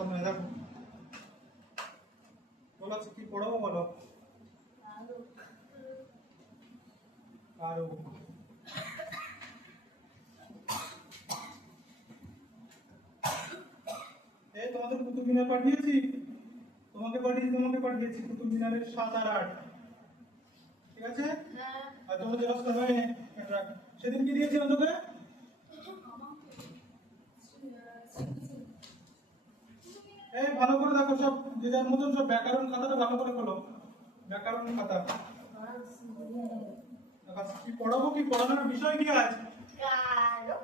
সামনে দেখো বলো কি পড়াবো বলো কারক এই তোমাদের কুতুব মিনার পাঠিয়েছি তোমাকে পাঠিয়েছি কুতুব মিনারের 7 আর 8 ঠিক আছে আর তোমাদের জেরক্স করবে এটা সেদিন কি দিয়েছিলাম তোকে এই ভালো করে দেখো সব যে যার মতন সব ব্যাকরণ খাতাটা ভালো করে খোলো ব্যাকরণ খাতা কি পড়াবো কি পড়ানোর বিষয় কি আজ কারক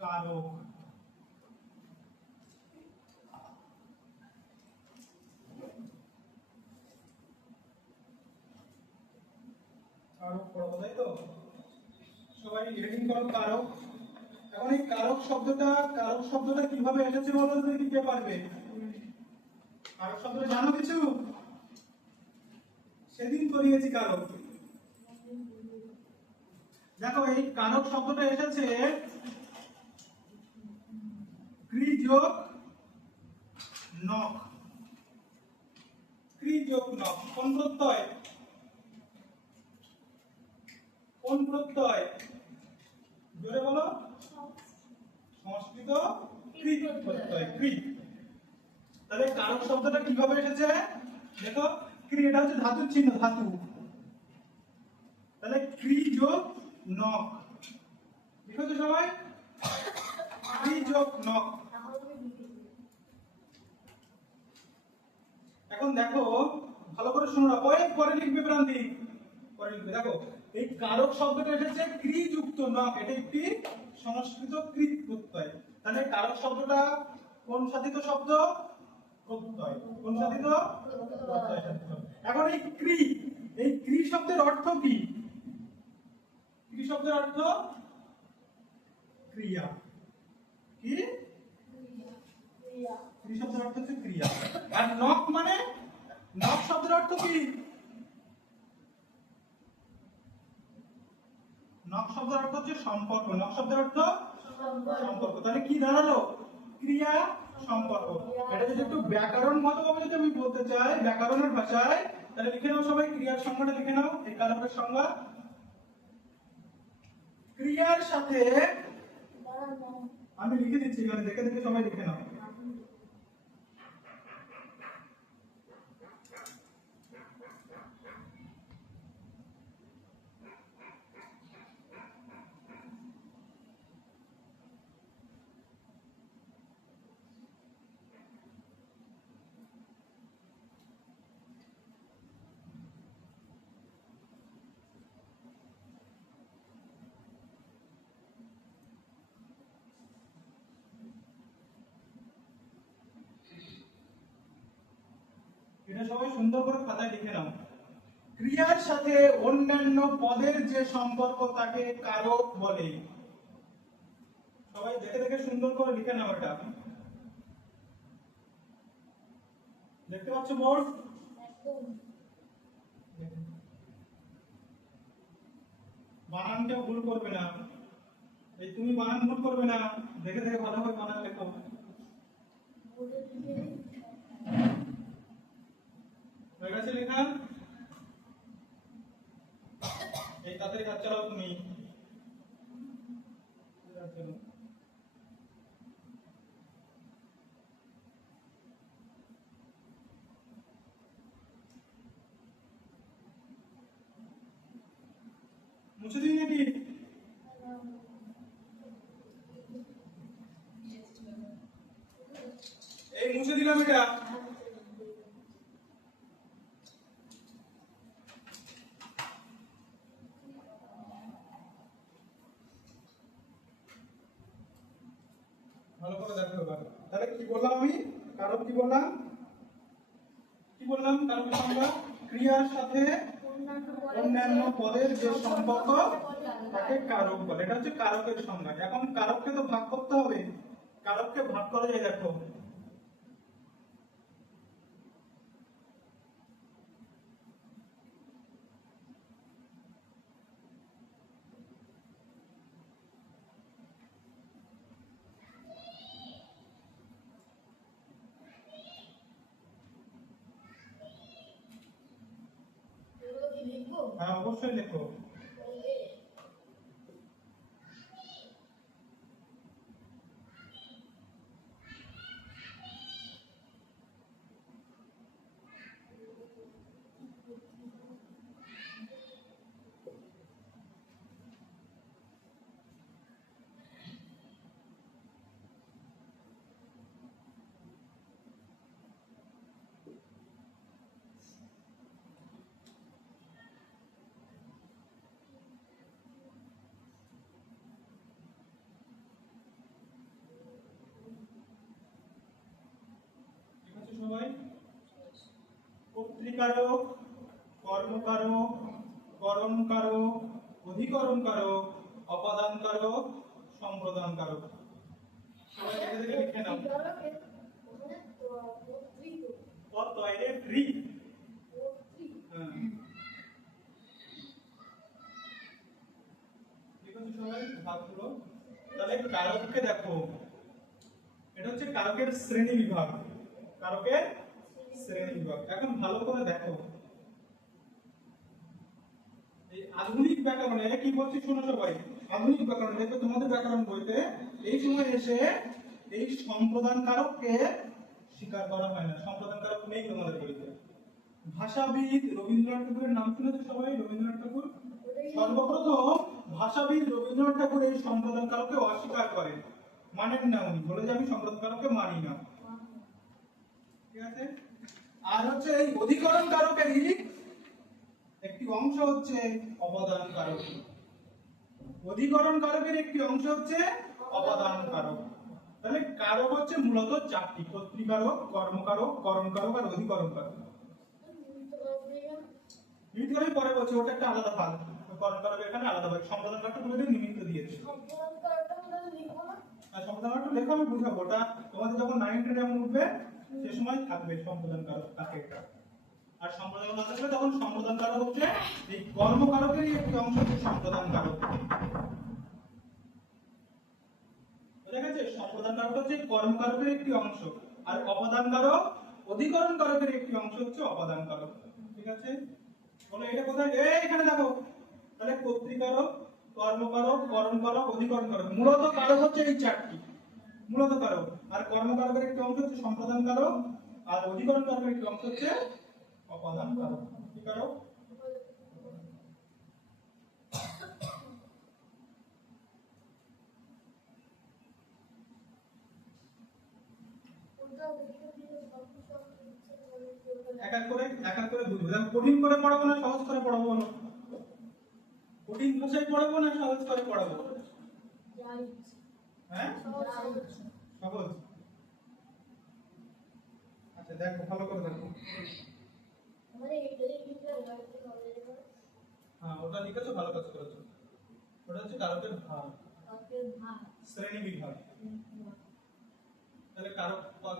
কারক কারক পড়াবো তাই তো সবাই হেডিং করো কারক এখন এই কারক শব্দটা কিভাবে এসেছে বলো তো কি কে পারবে কারক শব্দটা জানো কিছু সেদিন করিয়েছি কারক দেখো এই কারক শব্দটা এসেছে ক্রি যোগ নক ক্রি যোগ নক কোন প্রত্যয় জোরে বলো সংস্কৃত ক্রি প্রত্যয় ক্রি তাহলে কারক শব্দটা কিভাবে এসেছে দেখো ক্রি এটা হচ্ছে ধাতুর চিহ্ন ধাতু তাহলে ক্রি যোগ নক লিখো তো সবাই ক্রি যোগ নক এখন দেখো ভালো করে শোনো পরে লিখবে প্রান্তি পরে লিখবে দেখো এই কারক শব্দটা এসেছে ক্রি যুক্ত নক এটা একটি সংস্কৃত কৃত প্রত্যয় তাহলে কারক শব্দটা কোন সাধিত শব্দ প্রত্যয় কোন সাধিত প্রত্যয় সাধিত এখন এই ক্রি শব্দের অর্থ কি ক্রি শব্দের অর্থ ক্রিয়া কি ক্রি শব্দের অর্থ হচ্ছে ক্রিয়া আর নক মানে নক শব্দের অর্থ কি নক শব্দের অর্থ হচ্ছে সম্পর্ক নক শব্দের অর্থ সম্পর্ক তাহলে কি দাঁড়ালো ক্রিয়া সম্পর্ক এটা যদি একটু ব্যাকরণগতভাবে যদি আমি বলতে চাই ব্যাকরণের ভাষায় তাহলে লিখে নাও সবাই ক্রিয়ার সংজ্ঞাটা লিখে নাও এই কারকের সংজ্ঞা ক্রিয়ার সাথে আমি লিখে দিচ্ছি এখানে দেখে দেখে সবাই লিখে নাও এটা সবাই সুন্দর করে খাতায় লিখে নাও ক্রিয়ার সাথে অন্যান্য পদের যে সম্পর্ক তাকে কারক বলে সবাই দেখে দেখে সুন্দর করে লিখে নাও এটা দেখতে পাচ্ছ বোর্ড বানান কেউ ভুল করবে না এই তুমি বানান ভুল করবে না দেখে দেখে ভালোভাবে বানান লেখো হয়ে গেছে লেখা এই তাড়াতাড়ি কাজ চালাও তুমি মুছে দিই নাকি এই মুছে দিলাম এটা ভালো করে দেখো এবার তাহলে কি বললাম আমি কারক কি বললাম কারকের সংজ্ঞা ক্রিয়ার সাথে অন্যান্য পদের যে সম্পর্ক তাকে কারক বলে এটা হচ্ছে কারকের সংজ্ঞা এখন কারককে তো ভাগ করতে হবে কারককে ভাগ করা যায় দেখো হ্যাঁ অবশ্যই লেখো। ঠিক আছে সবাই? কর্তৃকারক, কর্মকারক, করণকারক, অধিকরণকারক, অপাদানকারক, সম্প্রদানকারক। সবাই দেখে দেখে লিখে নাও। টয়লেট্রি। হ্যাঁ ঠিক আছে সবাই ভাগগুলো। তাহলে কারককে দেখো, এটা হচ্ছে কারকের শ্রেণী বিভাগ। কারকের শ্রেণী বিভাগ। এখন ভালো করে দেখো, এই আধুনিক ব্যাকরণে কি বলছি শোনো সবাই। আধুনিক ব্যাকরণ দেখো তোমাদের ব্যাকরণ বইতে এই সময় এসে এই সম্প্রদান কারককে স্বীকার করা হয় না। সম্প্রদান কারক নেই তোমাদের বইতে। ভাষাবিদ রবীন্দ্রনাথ ঠাকুরের নাম শুনেছো সবাই? রবীন্দ্রনাথ ঠাকুর সর্বপ্রথম ভাষাবিদ রবীন্দ্রনাথ ঠাকুর এই সম্প্রদান কারককে অস্বীকার করেন, মানেন না। উনি বলে যে আমি সম্প্রদান কারককে মানি না। ঠিক আছে? আর হচ্ছে এই অধিকরণ কারকেরই একটি অংশ হচ্ছে অপাদান কারক। অধিকরণ কারকের একটি অংশ হচ্ছে অপাদান কারক। তাহলে কারক হচ্ছে মূলত চারটি: কর্তৃকারক, কর্মকারক, করণকারক আর অধিকরণ কারক। নিমিত্ত আমি পরে বলছি, ওটা একটা আলাদা ভাগ। করণকারক এখানে আলাদা ভাগ। সম্পাদন কারকটা তোমাদের নিমিত্ত দিয়েছে। আর সম্পাদন কারকটা লেখো, আমি বুঝাবো। ওটা তোমাদের যখন 9 10 এমন উঠবে সে সময় থাকবে সম্পাদন কারক থাকে এটা। আর সম্পাদন না থাকলে তখন সম্পাদন কারক হচ্ছে এই কর্মকারকেরই একটি অংশ হচ্ছে সম্পাদন কারক। বুঝা গেছে? সম্পাদন কারক হচ্ছে কর্মকারকের একটি অংশ, আর অপাদান কারক অধিকরণ কারকের একটি অংশ হচ্ছে অপাদান কারক। ঠিক আছে? বলো এটা কোথায়? এখানে দেখো। তাহলে কর্তৃকারক, কর্মকারক, করণকারক, অধিকরণ কারক। মূলত কারক হচ্ছে এই চারটি, মূলত কারক। আর কর্মকারকের একটি অংশ হচ্ছে সম্পাদন কারক, আর অধিকরণ কারকের একটি অংশ হচ্ছে অপাদান কারক। কি কারক? এক এক করে বুঝবে। কঠিন করে পড়াবো না সহজ করে পড়াবো? বলো, কঠিন ভাষায় পড়াবো না সহজ করে পড়াবো? হ্যাঁ সহজ। আচ্ছা দেখো, ভালো করে দেখো। হ্যাঁ ওটা লিখেছো, ভালো কাজ করেছো। ওটা হচ্ছে কারকের ভাগ, শ্রেণী বিভাগ। তাহলে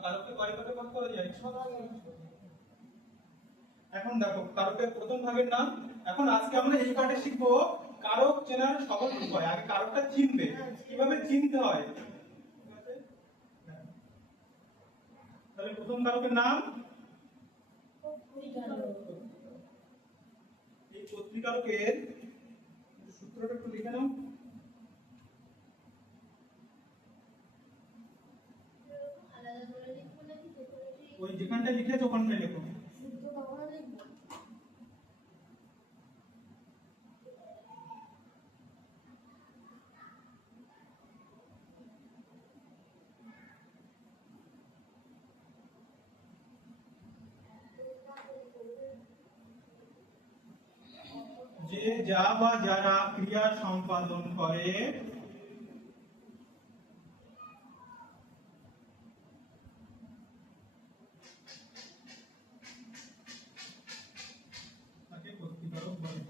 কারককে কয় ভাগে ভাগ করা যায়? এখন দেখো কারকের প্রথম ভাগের নাম। এখন আজকে আমরা এই পাঠে শিখবো কারক চেনার সহজ উপায়। আগে কারকটা চিনবে, কিভাবে চিনতে হয়। ঠিক আছে? তাহলে প্রথম কারকের নাম এই কর্তৃকারকের সূত্রটা একটু লিখে নাও। ওই যেখানটা লিখেছো ওখানটায় লেখো। যে যা বা যারা ক্রিয়া সম্পাদন করে তাকে কর্তৃকারক বলে।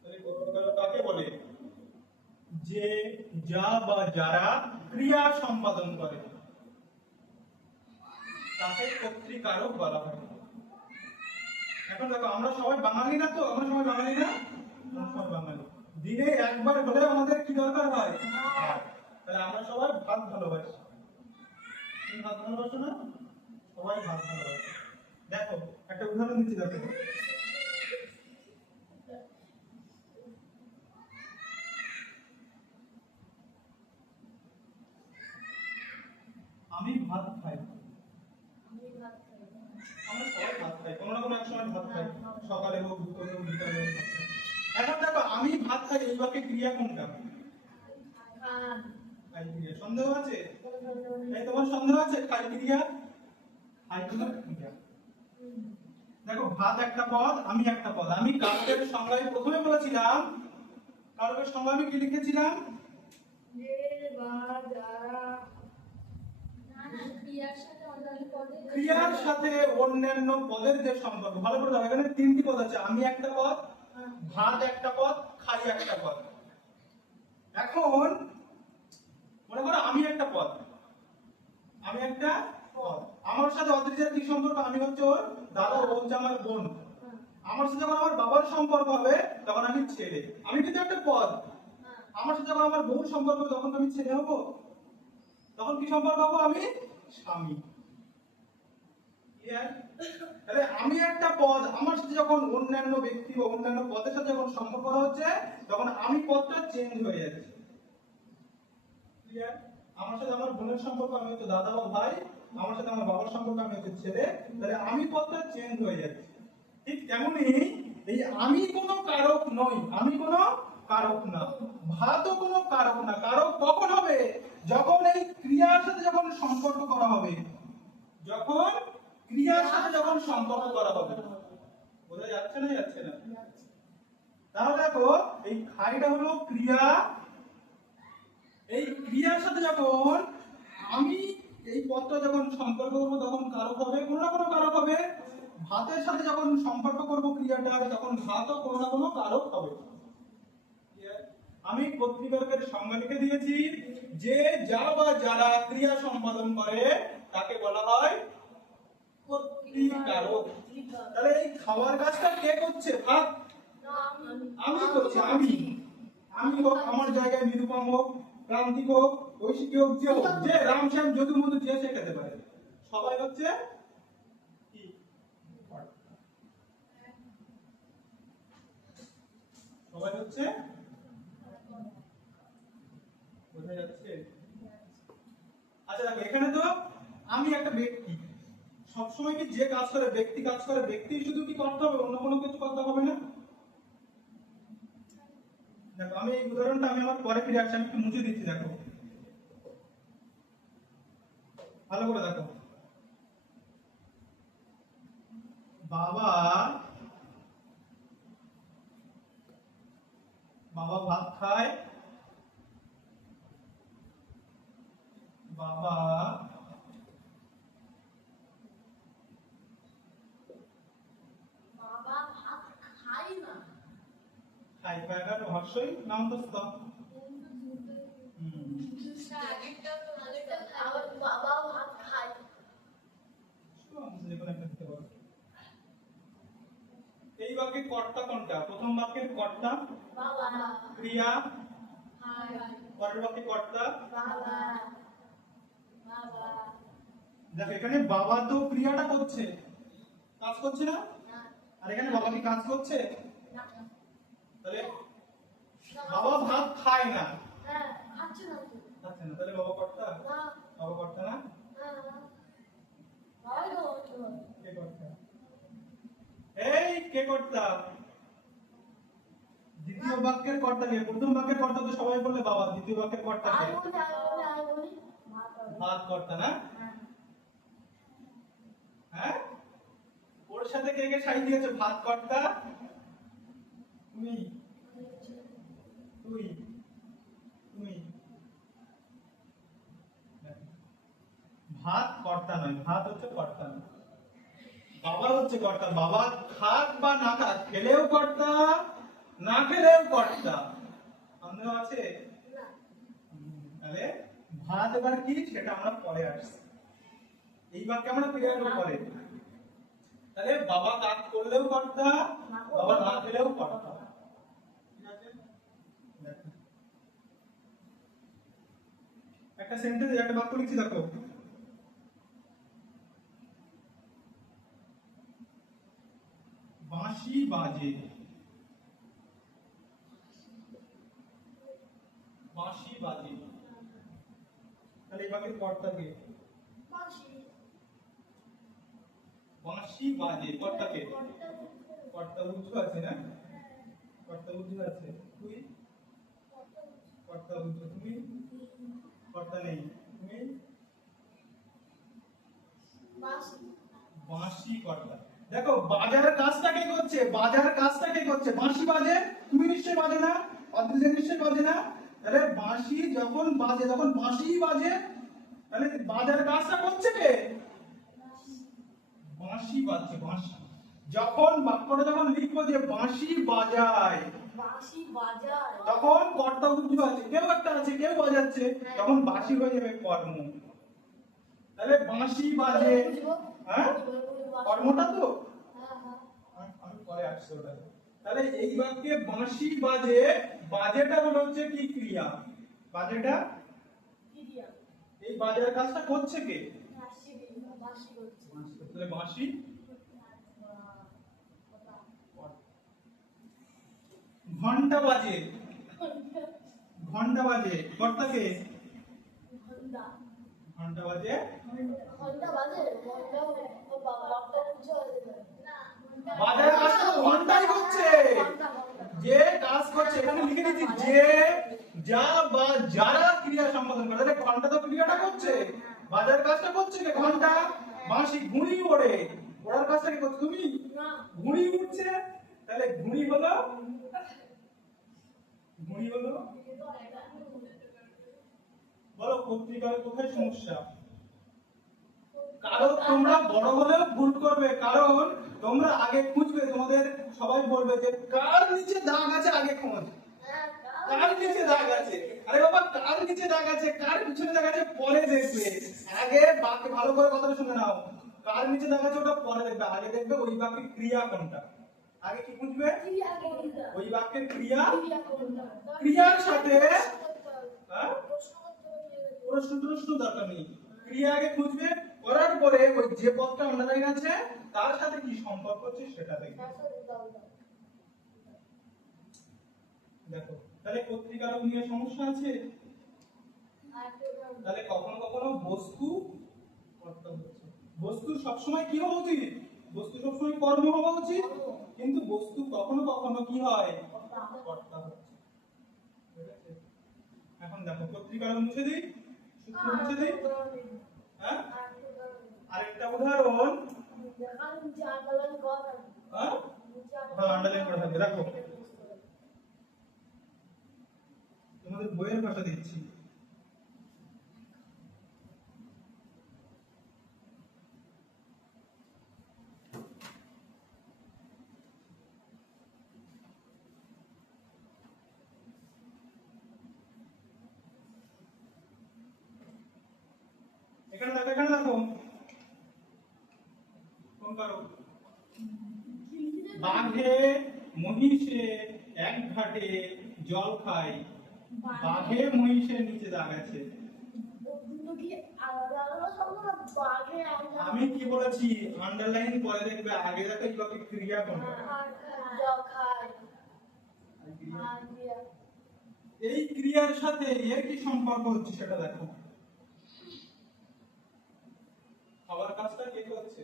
তাহলে কর্তৃকারক কাকে বলে? যে যা বা যারা ক্রিয়া সম্পাদন করে তাকে কর্তৃকারক বলা হয়। এখন দেখো আমরা সবাই বাঙালি না, তো আমরা সবাই বাঙালি না? আমরা সবাই বাঙালি। দিনে একবার হলে আমাদের কি দরকার হয়? ভাত। তাহলে আমরা সবাই ভাত ভালোবাসি। তুমি ভাত ভালোবাসো না? সবাই ভাত ভালোবাসে। দেখো একটা উদাহরণ দিচ্ছি, দেখো আমি ভাত খাই। আমরা সবাই ভাত খাই, কোনো না কোনো এক সময় ভাত খাই, সকালে হোক দুপুরে হোক বিকালে হোক ভাত খাই। এখন দেখো আমি ভাত খাই, এই বাক্যে ক্রিয়া কোনটা? খাই ক্রিয়া। সন্দেহ আছে? এই তোমার সন্দেহ আছে? খাই ক্রিয়া, খাই কোনো ক্রিয়া। দেখো ভাত একটা পদ, আমি একটা পদ। আমি কারকের সংজ্ঞায় প্রথমে বলেছিলাম, কারকের সংজ্ঞা আমি কি লিখেছিলাম? যে বা যারা ক্রিয়ার সাথে অন্যান্য পদের যে সম্পর্ক, ভালো করে দেখো এখানে তিনটি পদ আছে, আমি একটা পদ, ভাত একটা পদ, খাই একটা পদ। এখন মনে করো আমি একটা পদ, আমি একটা পদ, আমার সাথে অদ্রিজার কি সম্পর্ক? আমি হচ্ছে ওর দাদা, ও হচ্ছে আমার বোন। আমার সাথে যখন আমার বাবার সম্পর্ক হবে তখন আমি ছেলে। আমি কিন্তু একটা পদ। আমার সাথে যখন আমার বউর সম্পর্ক হবে তখন আমি ছেলে হব। তখন কি সম্পর্ক হবো? আমি স্বামী। ক্লিয়ার? তাহলে আমি একটা পদ, আমার সাথে যখন অন্যান্য ব্যক্তি বা অন্যান্য পদের সাথে যখন সম্পর্ক হচ্ছে তখন আমি পদটা চেঞ্জ হয়ে যাচ্ছে। ক্লিয়ার? আমার সাথে আমার বোনের সম্পর্ক, আমি হচ্ছে দাদা বা ভাই। আমার সাথে আমার বাবার সম্পর্ক, আমি হচ্ছে ছেলে। তাহলে আমি পদটা চেঞ্জ হয়ে যাচ্ছে। ঠিক তেমনি এই আমি কোনো কারক নই, আমি কোনো কারক না, ভাতও কোনো কারক না। কারক কখন হবে? যখন এই ক্রিয়ার সাথে যখন সম্পর্ক করা হবে, যখন ক্রিয়ার সাথে যখন সম্পর্ক করা হবে। বোঝা যাচ্ছে না? যাচ্ছে না? তাহলে দেখো এই খাইটা হলো ক্রিয়া, এই ক্রিয়ার সাথে যখন আমি এই পদটা যখন সম্পর্ক করবো তখন কারক হবে, কোনো না কোনো কারক হবে। ভাতের সাথে যখন সম্পর্ক করব ক্রিয়াটা তখন ভাতও কোনো না কোনো কারক হবে। আমি কর্তৃকারকের সংজ্ঞা লিখে দিয়েছি, যে যা বা যারা ক্রিয়া সম্পাদন করে তাকে বলা হয় কর্তৃকারক। তাহলে এই খাওয়ার কাজটা কে করছে? ভাত। আমি করছি, আমি হোক, আমার জায়গায় নিরুপম হোক, প্রান্তিক হোক, ঐশিক হোক, যে হোক, যে রামশ্যাম যদু মধু যে সে খেতে পারে, সবাই হচ্ছে কি? সবাই হচ্ছে। বোঝা যাচ্ছে? আচ্ছা দেখো এখানে তো আমি একটা ব্যক্তি, সবসময় কি যে কাজ করে ব্যক্তি কাজ করে, ব্যক্তি শুধু কি করতে হবে, অন্য কোনো কিছু করতে হবে না? দেখো আমি এই উদাহরণটা আমি আমার পরে ফিরে আসছি, আমি একটু মুছে দিচ্ছি। দেখো ভালো করে দেখো, বাবা বাবা ভাত খায়, বাবা বাবা ভাত খায় না, খাই পায়গার ভার্সই নাম তো স্তব। আমার বাবা ভাত খায়। যে কোনো একটা দিতে পারো। এই বাক্যে কর্তা কোনটা? প্রথম বাক্যের কর্তা বাবা, ক্রিয়া, খায় পরের বাক্যে কর্তা। বাবা, বাবা দেখো এখানে বাবা তো ক্রিয়াটা করছে, কাজ করছে না? না, আর এখানে বাবা কি কাজ করছে? না, তাহলে বাবা ভাত খায় না, হ্যাঁ খাচ্ছে না তো, খাচ্ছে না, তাহলে বাবা কর্তা? না, বাবা কর্তা না? না, বাবাই তো করতে হবে। কে কর্তা? এই কে কর্তা? দ্বিতীয় বাক্যের কর্তা কে? প্রথম বাক্যের কর্তা তো সবাই বললে বাবা, দ্বিতীয় বাক্যের কর্তা কে? আর বলি ভাত হবে। ভাত কর্তা না? হ্যাঁ, হ্যাঁ, ওর সাথে কে কে সাই দিয়েছে? ভাত কর্তা, তুমি, তুই, তুমি। ভাত কর্তা নয়, ভাত হচ্ছে কর্তা নয়, বাবা হচ্ছে কর্তা। বাবা খাক বা না খাক, খেলেও কর্তা, না খেলেও কর্তা। সন্দেহ আছে? না, তাহলে ভাত এবার কি সেটা আমরা পরে আসছি, এই বাক্যে আমরা ফিরে আসবো পরে। তাহলে বাবা কাজ করলেও কর্তা, বাবা না খেলেও কর্তা। ঠিক আছে? দেখো একটা সেন্টেন্স, একটা বাক্য লিখছি, দেখো বাজে, বাঁশি বাজে। তাহলে এই বাক্যের কর্তাকে বাঁশি বাঁশি বাজে, কর্তাকে কর্তা উজ্জ আছে না, কর্তা উজ্জ আছে, তুই কর্তা উজ্জ, তুমি কর্তা নেই, তুমি বাঁশি বাঁশি কর্তা। দেখো বাজার কাজটা কে করছে, বাজার কাজটা কে করছে, বাঁশি বাজে, তুমি নিশ্চয়ই বাজে না, অদ্রিজা নিশ্চয়ই বাজে না। তাহলে বাঁশি যখন বাজে, তখন বাঁশি বাজে, তাহলে বাজার কাজটা করছে কে, বাঁশি বাজছে, বাঁশি। যখন বাক্যটা যখন লিখবো যে বাঁশি বাজায়, বাঁশি বাজায় তখন কর্তা উজ্জ আছে, কেউ একটা আছে, কেউ বাজাচ্ছে, তখন বাঁশি হয়ে যাবে কর্ম। তাহলে বাঁশি বাজে, হ্যাঁ কর্মটা তো হ্যাঁ হ্যাঁ আমি পরে আসছি ওটা। তাহলে এই বাক্যে বাঁশি বাজে, বাজেটা হলো হচ্ছে কি ক্রিয়া, বাজেটা ক্রিয়া এই বাজার কাজটা করছে কে, বাঁশি বাঁশি করছে তাহলে বাঁশি। ঘন্টা বাজে, ঘন্টা বাজে, কর্তাকে ঘন্টা ঘন্টা বাজে, ঘন্টা বাজে ঘন্টা বাপটা উঠে না বাজার কাজটা তো ঘন্টাই করছে, যে কাজ করছে, এখানে লিখে দিচ্ছি যে যা বা যারা ক্রিয়া সম্পাদন করে, তাহলে ঘন্টা তো ক্রিয়াটা করছে, বাজার কাজটা করছে কে, ঘন্টা। বাঁশি ঘুড়ি ওড়ে, ওড়ার কাজটা কি করছে, তুমি না ঘুড়ি উঠছে, তাহলে ঘুড়ি হলো, ঘুড়ি হলো। বলো পত্রিকার কোথায় সমস্যা, কারণ তোমরা বড় হলেও ভুল করবে, কারণ তোমরা আগে খুঁজবে, তোমাদের সবাই বলবে যে কার নিচে দাগ আছে আগে খোঁজ, কার নিচে দাগ আছে, আরে বাবা কার নিচে দাগ আছে, কার পিছনে দাগ আছে পরে দেখবে, আগে বাক্যে ভালো করে কথাটা শুনে নাও, কার নিচে দাগ আছে ওটা পরে দেখবে, আগে দেখবে ওই বাক্যের ক্রিয়া কোনটা, আগে কি খুঁজবে, ক্রিয়া কোনটা ওই বাক্যের ক্রিয়া, ক্রিয়া কোনটা ক্রিয়ার সাথে হ্যাঁ প্রশ্ন দরকার নেই, ক্রিয়া আগে খুঁজবে, করার পরে ওই যে পদটা আন্ডারলাইন আছে তার সাথে কি সম্পর্ক আছে সেটা দেখবে। দেখো তাহলে পত্রিকার নিয়ে সমস্যা আছে, তাহলে কখনো কখনো বস্তু কর্তা হচ্ছে, বস্তু সবসময় কি হওয়া উচিত, বস্তু সবসময় কর্ম হওয়া উচিত, কিন্তু বস্তু কখনো কখনো কি হয়, কর্তা হচ্ছে, ঠিক আছে। এখন দেখো পত্রিকার মুছে দিই, সূত্র মুছে দিই, হ্যাঁ আরেকটা উদাহরণ, হ্যাঁ আন্ডারলাইন করা থাকবে, দেখো তোমাদের বইয়ের ভাষা দিচ্ছি, এখানে দেখো, এখানে দেখো কোন কারো, বাঘে মহিষে এক ঘাটে জল খায়, বাঘে মহিষের নিচে দাগ আছে। আমি কি বলেছি, আন্ডারলাইন পরে দেখবে, আগে দেখো এই বাক্যের ক্রিয়া কোনটা, এই ক্রিয়ার সাথে এর কি সম্পর্ক হচ্ছে সেটা দেখো, খাবার কাজটা কে করছে,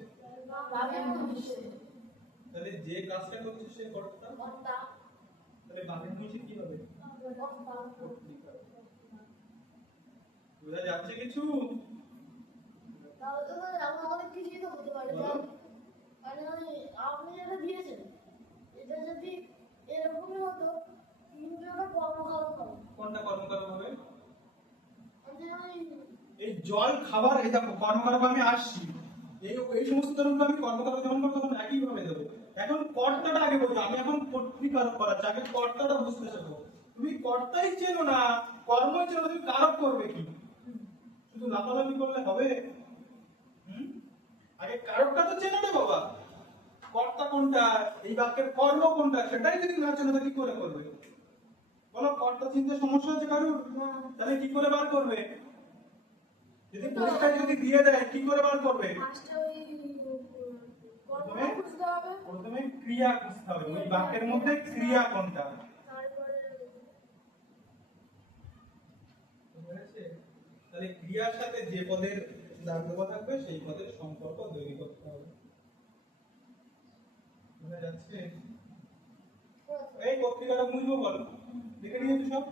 তাহলে যে কাজটা করছে সে কর্তা, তাহলে বাঘের মহিষে কি হবে, বোঝা যাচ্ছে কিছু, অনেক কিছুই তো হতে পারে, আপনি যেটা দিয়েছেন এটা যদি এরকমই হতো কিন্তু ওটা কর্মকাণ্ড হবে, কোনটা কর্মকারক হবে, আমি এই জল খাবার, এই দেখো কর্মকারক আমি আসছি, এই সমস্ত ধরনের আমি কর্মকারক যখন করবো তখন একই ভাবে দেবো। এখন কর্তাটা আগে বলছো, আমি এখন কর্তৃকারক করাচ্ছি, আগে কর্তাটা বুঝতে শেখো, তুমি কর্তাই চেনো না, কর্মই চেনো, তুমি কারক করবে কি, শুধু লাফালাফি করলে হবে, আগে কারকটা তো চেনো রে বাবা, কর্তা কোনটা, এই বাক্যের কর্ম কোনটা সেটাই যদি না চেনো তো কি করে করবে, বলো কর্তা চিনতে সমস্যা হচ্ছে কারুর, তাহলে কি করে বার করবে, যদি পরীক্ষায় যদি দিয়ে দেয় কি করে বার করবে, প্রথমে বুঝতে হবে। প্রথমে ক্রিয়া খুঁজতে হবে, ওই বাক্যের মধ্যে ক্রিয়া কোনটা। তারপরে বুঝতে পেরেছে? তাহলে ক্রিয়ার সাথে যে পদের দাগ দেওয়া থাকবে সেই পদের সম্পর্ক তৈরি করতে হবে। বোঝা যাচ্ছে? এই পত্রিকাটা মুছবো বল, লিখে নিয়েছো সব?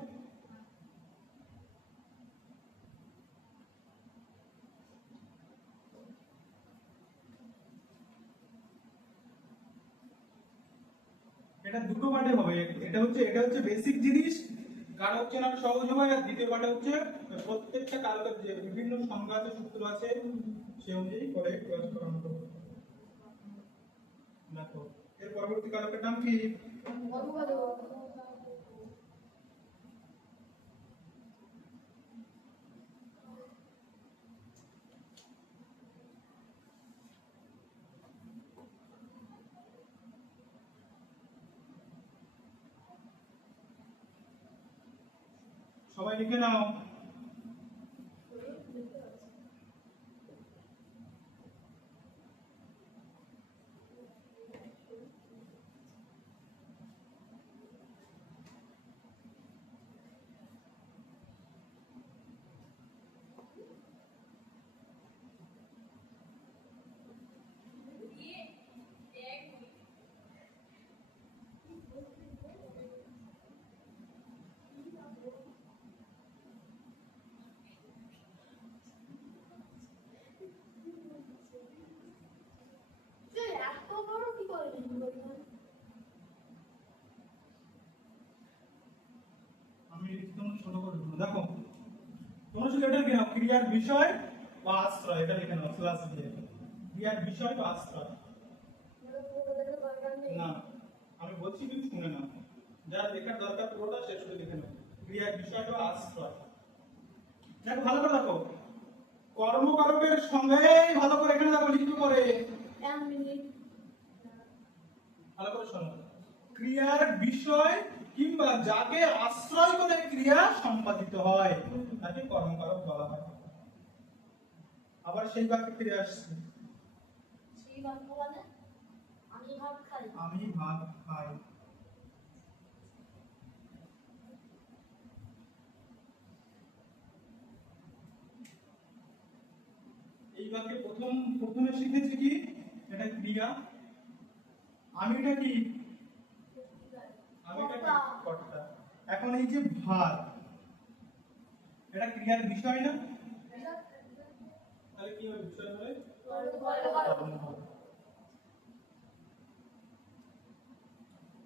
এটা দুটো পার্টে হবে, এটা হচ্ছে বেসিক জিনিস, কারক চেনার সহজ উপায়, আর দ্বিতীয় পার্টে হচ্ছে প্রত্যেকটা কারকের যে বিভিন্ন সংজ্ঞা আছে, সূত্র আছে, সেই অনুযায়ী করে ক্লাস করানো হবে। দেখো এর পরবর্তী কারকের নাম কি? অনুবাদ। সবাই লিখে নাও। এত বড় কি করে লিখবো? আমি একদম ছোট করে দেবো। দেখো তোমরা শুধু এটা লিখে নাও, ক্রিয়ার বিষয় বা আশ্রয়, এটা লিখে নাও ক্লাস দিয়ে। ক্রিয়ার বিষয় বা আশ্রয়। না, আমি বলছি তুমি শুনে নাও, যা লেখার দরকার পুরোটা শেষ করে লিখে নাও। ক্রিয়ার বিষয় বা আশ্রয়। দেখো ভালো করে দেখো, কর্মকারকের সঙ্গে ভালো করে এখানে দেখো লিখতে করে, ভালো করে শোনো। ক্রিয়ার বিষয় কিংবা যাকে আশ্রয় করে ক্রিয়া সম্পাদিত হয় তাকে কর্মকারক বলা হয়। আবার সেই বাক্যে ফিরে আসছি, সেই বাক্য মানে আমি ভাত খাই। আমি ভাত খাই। এই বাক্যে প্রথমে শিখেছি কি, এটা ক্রিয়া। আমিটা কি? আমিটা কি? কর্তা। এখন এই যে ভাত, এটা ক্রিয়ার বিষয় না? তাহলে কি হবে? বিষয় হবে কর্ম হবে।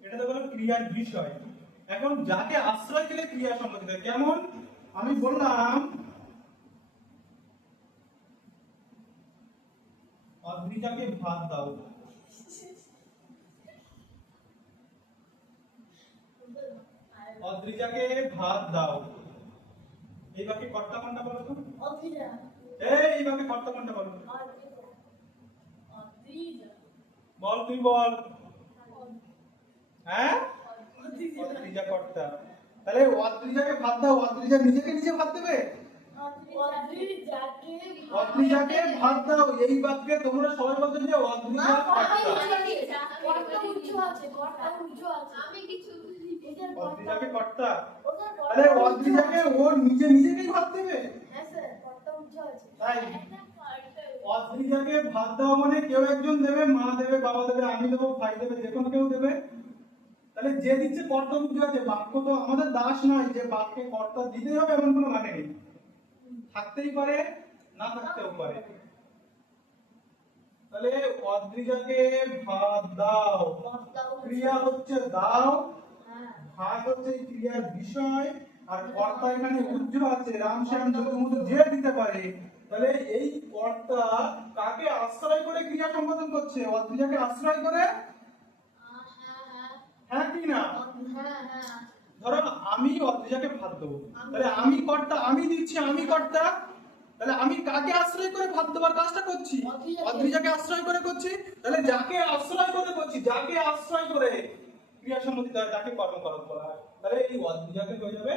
এটা তো হলো ক্রিয়ার বিষয়। এখন যাকে আশ্রয় দিলে ক্রিয়া সম্পাদিত হয়, কেমন? আমি বললাম অদ্রিজাকে ভাত দাও। অদ্রিজাকে ভাত দাও। এই বাক্যে কর্তা কোনটা বলো তো? অদ্রিজা। এই বাক্যে কর্তা কোনটা বলো? অদ্রিজা। অদ্রিজা। বল, তুই বল। হ্যাঁ, অদ্রিজা। অদ্রিজা কর্তা। তাহলে অদ্রিজাকে ভাত দাও, অদ্রিজা নিজেকে নিজে ভাত দেবে? অদ্রিজাকে ভাত দাও, এই বাক্যে তোমরা সবাই বলছো যে অদ্রিজা কর্তা। অদ্রিজাকে কর্তা, তাহলে অদ্রিজাকে ও নিজে নিজেকেই ভাত দেবে? তাই অদ্রিজাকে ভাত দেওয়া মানে কেউ একজন দেবে, মা দেবে, বাবা দেবে, আমি দেবো, ভাই দেবে, যে কোনো কেউ দেবে। তাহলে যে দিচ্ছে কর্তা বুদ্ধি আছে। বাক্য তো আমাদের দাস নয় যে বাক্যে কর্তা দিতেই হবে এমন কোনো মানে নেই, থাকতেই পারে, না থাকতেও পারে। তাহলে অদ্রিজাকে ভাত দাও, ক্রিয়া হচ্ছে দাও, ভাত হচ্ছে এই ক্রিয়ার বিষয়, আর কর্তা এখানে উজ্জ আছে, রাম শ্যাম যদুমধু যে দিতে পারে। তাহলে এই কর্তা কাকে আশ্রয় করে ক্রিয়া সম্পাদন করছে? অদ্রিজাকে আশ্রয় করে। হ্যাঁ কি না? ধরো আমি অদ্রিজাকে ভাত দেবো, তাহলে আমি কর্তা, আমি দিচ্ছি, আমি কর্তা। তাহলে আমি কাকে আশ্রয় করে ভাত দেওয়ার কাজটা করছি? অদ্রিজাকে আশ্রয় করে করছি। তাহলে যাকে আশ্রয় করে করছি, যাকে আশ্রয় করে ক্রিয়া সম্পাদিত হয় তাকে কর্মকারক বলা হয়। তাহলে এই অদ্রিজাকে হয়ে যাবে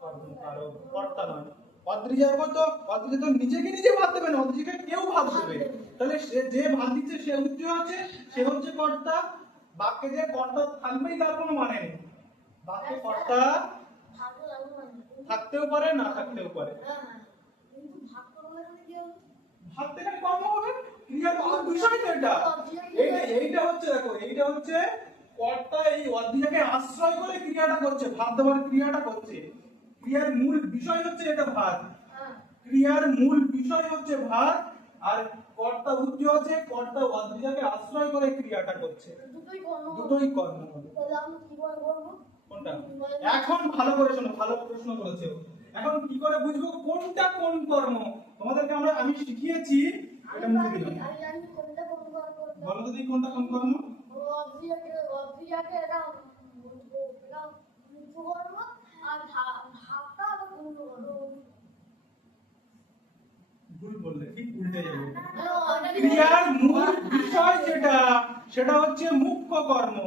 কর্মকারক, কর্তা নয়। অদ্রিজা তো অদ্রিজা তো নিজেকে নিজে ভাত দেবে না, অদ্রিজাকে কেউ ভাত দেবে। তাহলে সে যে ভাত দিচ্ছে সে উদ্রিজ আছে, সে হচ্ছে কর্তা। বাক্যে যে কর্তা থাকবেই তার কোনো মানে নেই। বাক্যে কর্তা ভাগও লাগবে মানে থাকতেও পারে না থাকতেও পারে। হ্যাঁ হ্যাঁ, কিন্তু ভাগ করলে এখানে কি হবে? ভাত থেকে কর্ম হবে, ক্রিয়ার কোনো বিষয় তো এটা। এইটা হচ্ছে দেখো, এইটা হচ্ছে কর্তা এই অধ্যায়কে আশ্রয় করে ক্রিয়াটা করছে, ভাত দেওয়ার ক্রিয়াটা করছে। ক্রিয়ার মূল বিষয় হচ্ছে এটা ভাত, হ্যাঁ, ক্রিয়ার মূল বিষয় হচ্ছে ভাত। আর কর্তা উদ্য আছে, কর্তা অধ্যায়কে আশ্রয় করে ক্রিয়াটা করছে। দুটোই কর্ম হবে। দুটোই কর্ম হবে। তাহলে আমি কি করে বলবো? কোনটা? এখন ভালো করে শোনো, ভালো প্রশ্ন করেছে ও। এখন কি করে বুঝবো কোনটা কোন কর্ম? তোমাদেরকে আমি শিখিয়েছি, এটা মুখে দিলাম। আমি জানি কোনটা কোন কর্ম করতে হবে। বলো তো দেখি কোনটা কোন কর্ম? অভিয়াকে এটা মুখ্য কর্ম আর ভাবটা আবার গৌণ কর্ম। ভুল বললে, ঠিক উল্টে যাবে। ক্রিয়ার ক্রিয়ার মূল বিষয় যেটা, সেটা হচ্ছে মুখ্য কর্ম।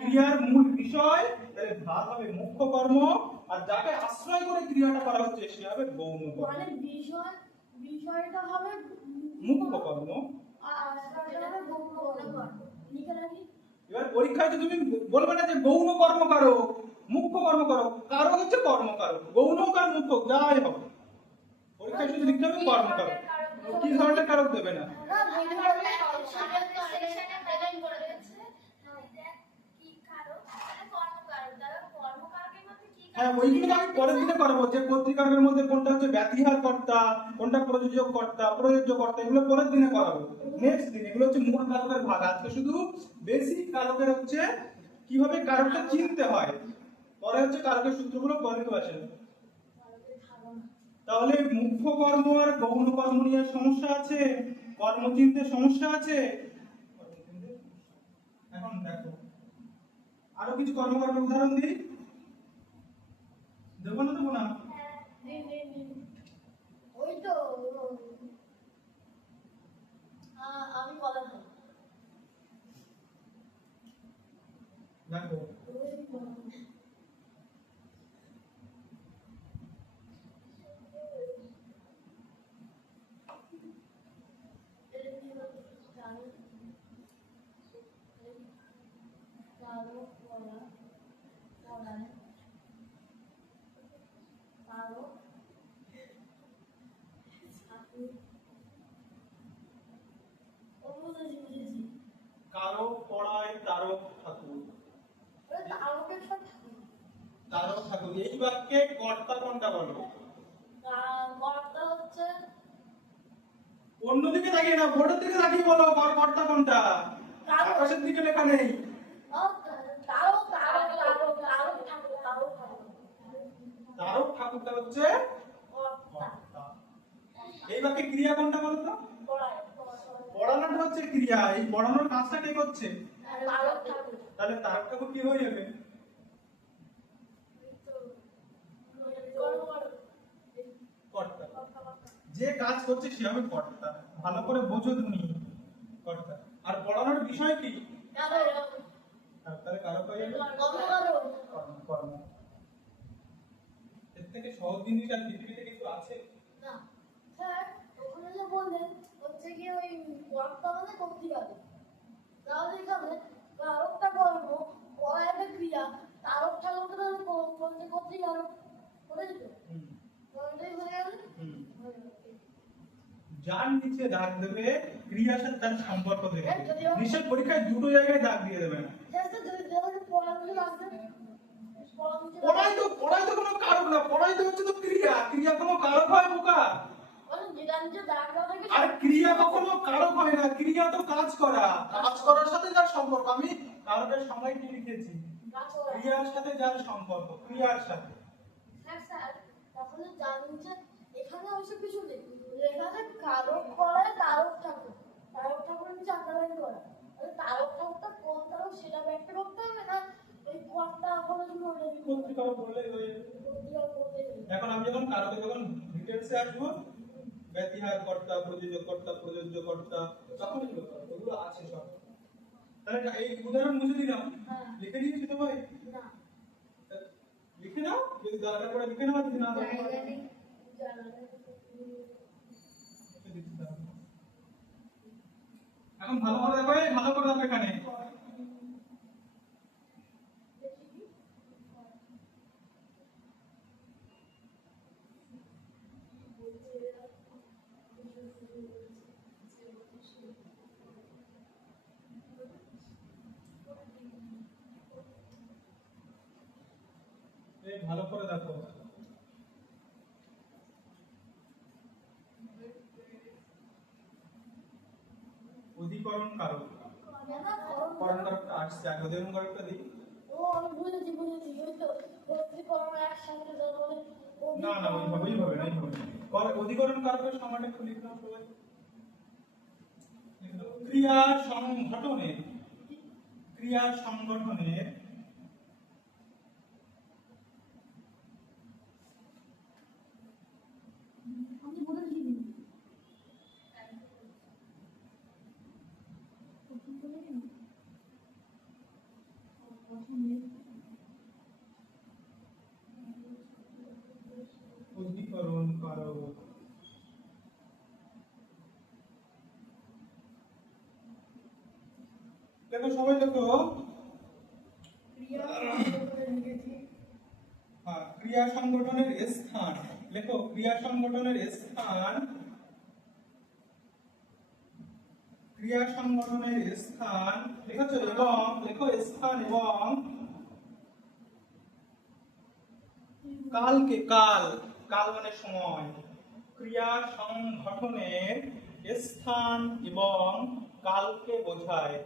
ক্রিয়ার মূল বিষয়, তাহলে ভাব হবে মুখ্য কর্ম, আর যাকে আশ্রয় করে ক্রিয়াটা করা হচ্ছে সে হবে গৌণ কর্ম। মানে বিষয়টা হবে মুখ্য কর্ম। আর আশ্রয়টা হবে গৌণ কর্ম। লিখে রাখি। এবার পরীক্ষায় তো তুমি বলবে না যে গৌণ কর্ম করো, মুখ্য কর্ম করো। কারো হচ্ছে কর্ম কারো, গৌণ কার মুখ্য যাই হবে। পরীক্ষায় শুধু লিখতে হবে কর্ম কারো, কি ধরনের কারক দেবে না। না বইতে বললে সংসারের তো সেকশনে প্রেজেন্ট করে দিয়েছে। হ্যাঁ, ওইগুলো আমি পরের দিনে করাবো, যে কর্তৃকারকের মধ্যে কোনটা হচ্ছে ব্যতিহার কর্তা, কোনটা প্রযোজক কর্তা, প্রযোজ্য কর্তা, এগুলো পরের দিনে করাবো। নেক্সট দিন এগুলো হচ্ছে মূল কারকের ভাগ। আজকে শুধু বেসিক কারকের হচ্ছে কিভাবে কারকটা চিনতে হয়, পরে হচ্ছে কারকের সূত্রগুলো পরে তো আসে। তাহলে মুখ্য কর্ম আর গৌণ কর্ম নিয়ে সমস্যা আছে, কর্ম চিনতে সমস্যা আছে। এখন দেখো আরো কিছু কর্মকর্মের উদাহরণ দিই, দেবো না দেবো না? ওই তো আমি বলা না। দেখো কারক পড়ায় তারক ঠাকুর, তারক ঠাকুর। এই বাক্যে কর্তা কোনটা বলো? অন্যদিকে তাকিয়ে না, বোর্ডের দিকে তাকিয়ে বলো কর্তা কোনটা। আকাশের দিকে লেখা নেই। তারক ঠাকুরটা হচ্ছে কর্তা। এই বাক্যে ক্রিয়া কোনটা বলো তো? পড়ানোটা হচ্ছে ক্রিয়া, এই পড়ানোর কাজটা কে করছে? তাহলে তারক ঠাকুর কি হয়ে যাবে? কর্তা। যে কাজ করছে সে হবে কর্তা। ভালো করে বোঝো তুমি, কর্তা। আর পড়ানোর বিষয় কি? তাহলে কারক হয়ে যাবে কর্ম। কর্ম। এর থেকে সহজ জিনিস আর পৃথিবীতে কিছু আছে? বললেন হচ্ছে কি ওই কর্তা মানে কর্তৃকারক। তাহলে এখানে কারকটা কর্ম, পড়ায়টা ক্রিয়া, তারক ঠাকুরটা তাহলে কর্তৃকারক। বুঝেছ তো? কোনটাই হয়ে গেল? যার নিচে দাগ দেবে ক্রিয়ার সাথে তার সম্পর্ক দেবে। নিশ্চয় পরীক্ষায় দুটো জায়গায় দাগ দিয়ে দেবে না। পড়াই তো কোনো কারক না, পড়াই তো হচ্ছে তো ক্রিয়া। ক্রিয়া কোনো কারক হয় বোকা? আর ক্রিয়া কখনো কারক হয় না, ক্রিয়া তো কাজ করা। কাজ করার সাথে যার সম্পর্ক, আমি কারকের সময় কি লিখেছি? ক্রিয়ার সাথে যার সম্পর্ক, ক্রিয়ার সাথে। তাহলে জানুন যে এখানে অবশ্য কিছু নেই, লেখা আছে কারক করায় তারক ঠাকুর। তারক ঠাকুর নিচে আন্ডারলাইন করা। তারক ঠাকুরটা কোন তারক সেটা ব্যাখ্যা করতে হবে না, ওই কর্তা কোনো কর্তৃকারক বললে হয়ে যাবে। এখন আমি যখন কারকে যখন ডিটেইলসে আসবো, ব্যতিহার কর্তা, প্রযোজক কর্তা, প্রযোজ্য কর্তা, তখনই ওগুলো আছে সব। তাহলে এই উদাহরণ মুছে দিলাম, লিখে দিয়েছি তো ভাই? না, লিখে নাও, যদি দরকার পড়ে লিখে নাও, যদি না দরকার পড়ে এখন ভালো করে দেখো, এই ভালো করে দেখো এখানে। এই ভালো করে দেখো। অধিকরণ কারক। করণ কারকটা আসছে আগে, অধিকরণ কারকটা দিই। ও আমি বুঝেছি ওই তো অধিকরণ একসাথে ধরো না না, ওইভাবে না, অধিকরণ কারকের সমানটা একটু লিখে দাও সবাই। ক্রিয়া সংগঠনের, ক্রিয়া সংগঠনের আমি বলে দিই অধিকরণ কারক। দেখো সবাই দেখো, ক্রিয়া সংগঠনের স্থান লেখো, ক্রিয়া সংগঠনের স্থান, ক্রিয়া সংগঠনের স্থান লিখেছো, এবং লেখো স্থান এবং কালকে, কাল, কাল মানে সময়। ক্রিয়া সংগঠনের স্থান এবং কালকে বোঝায়।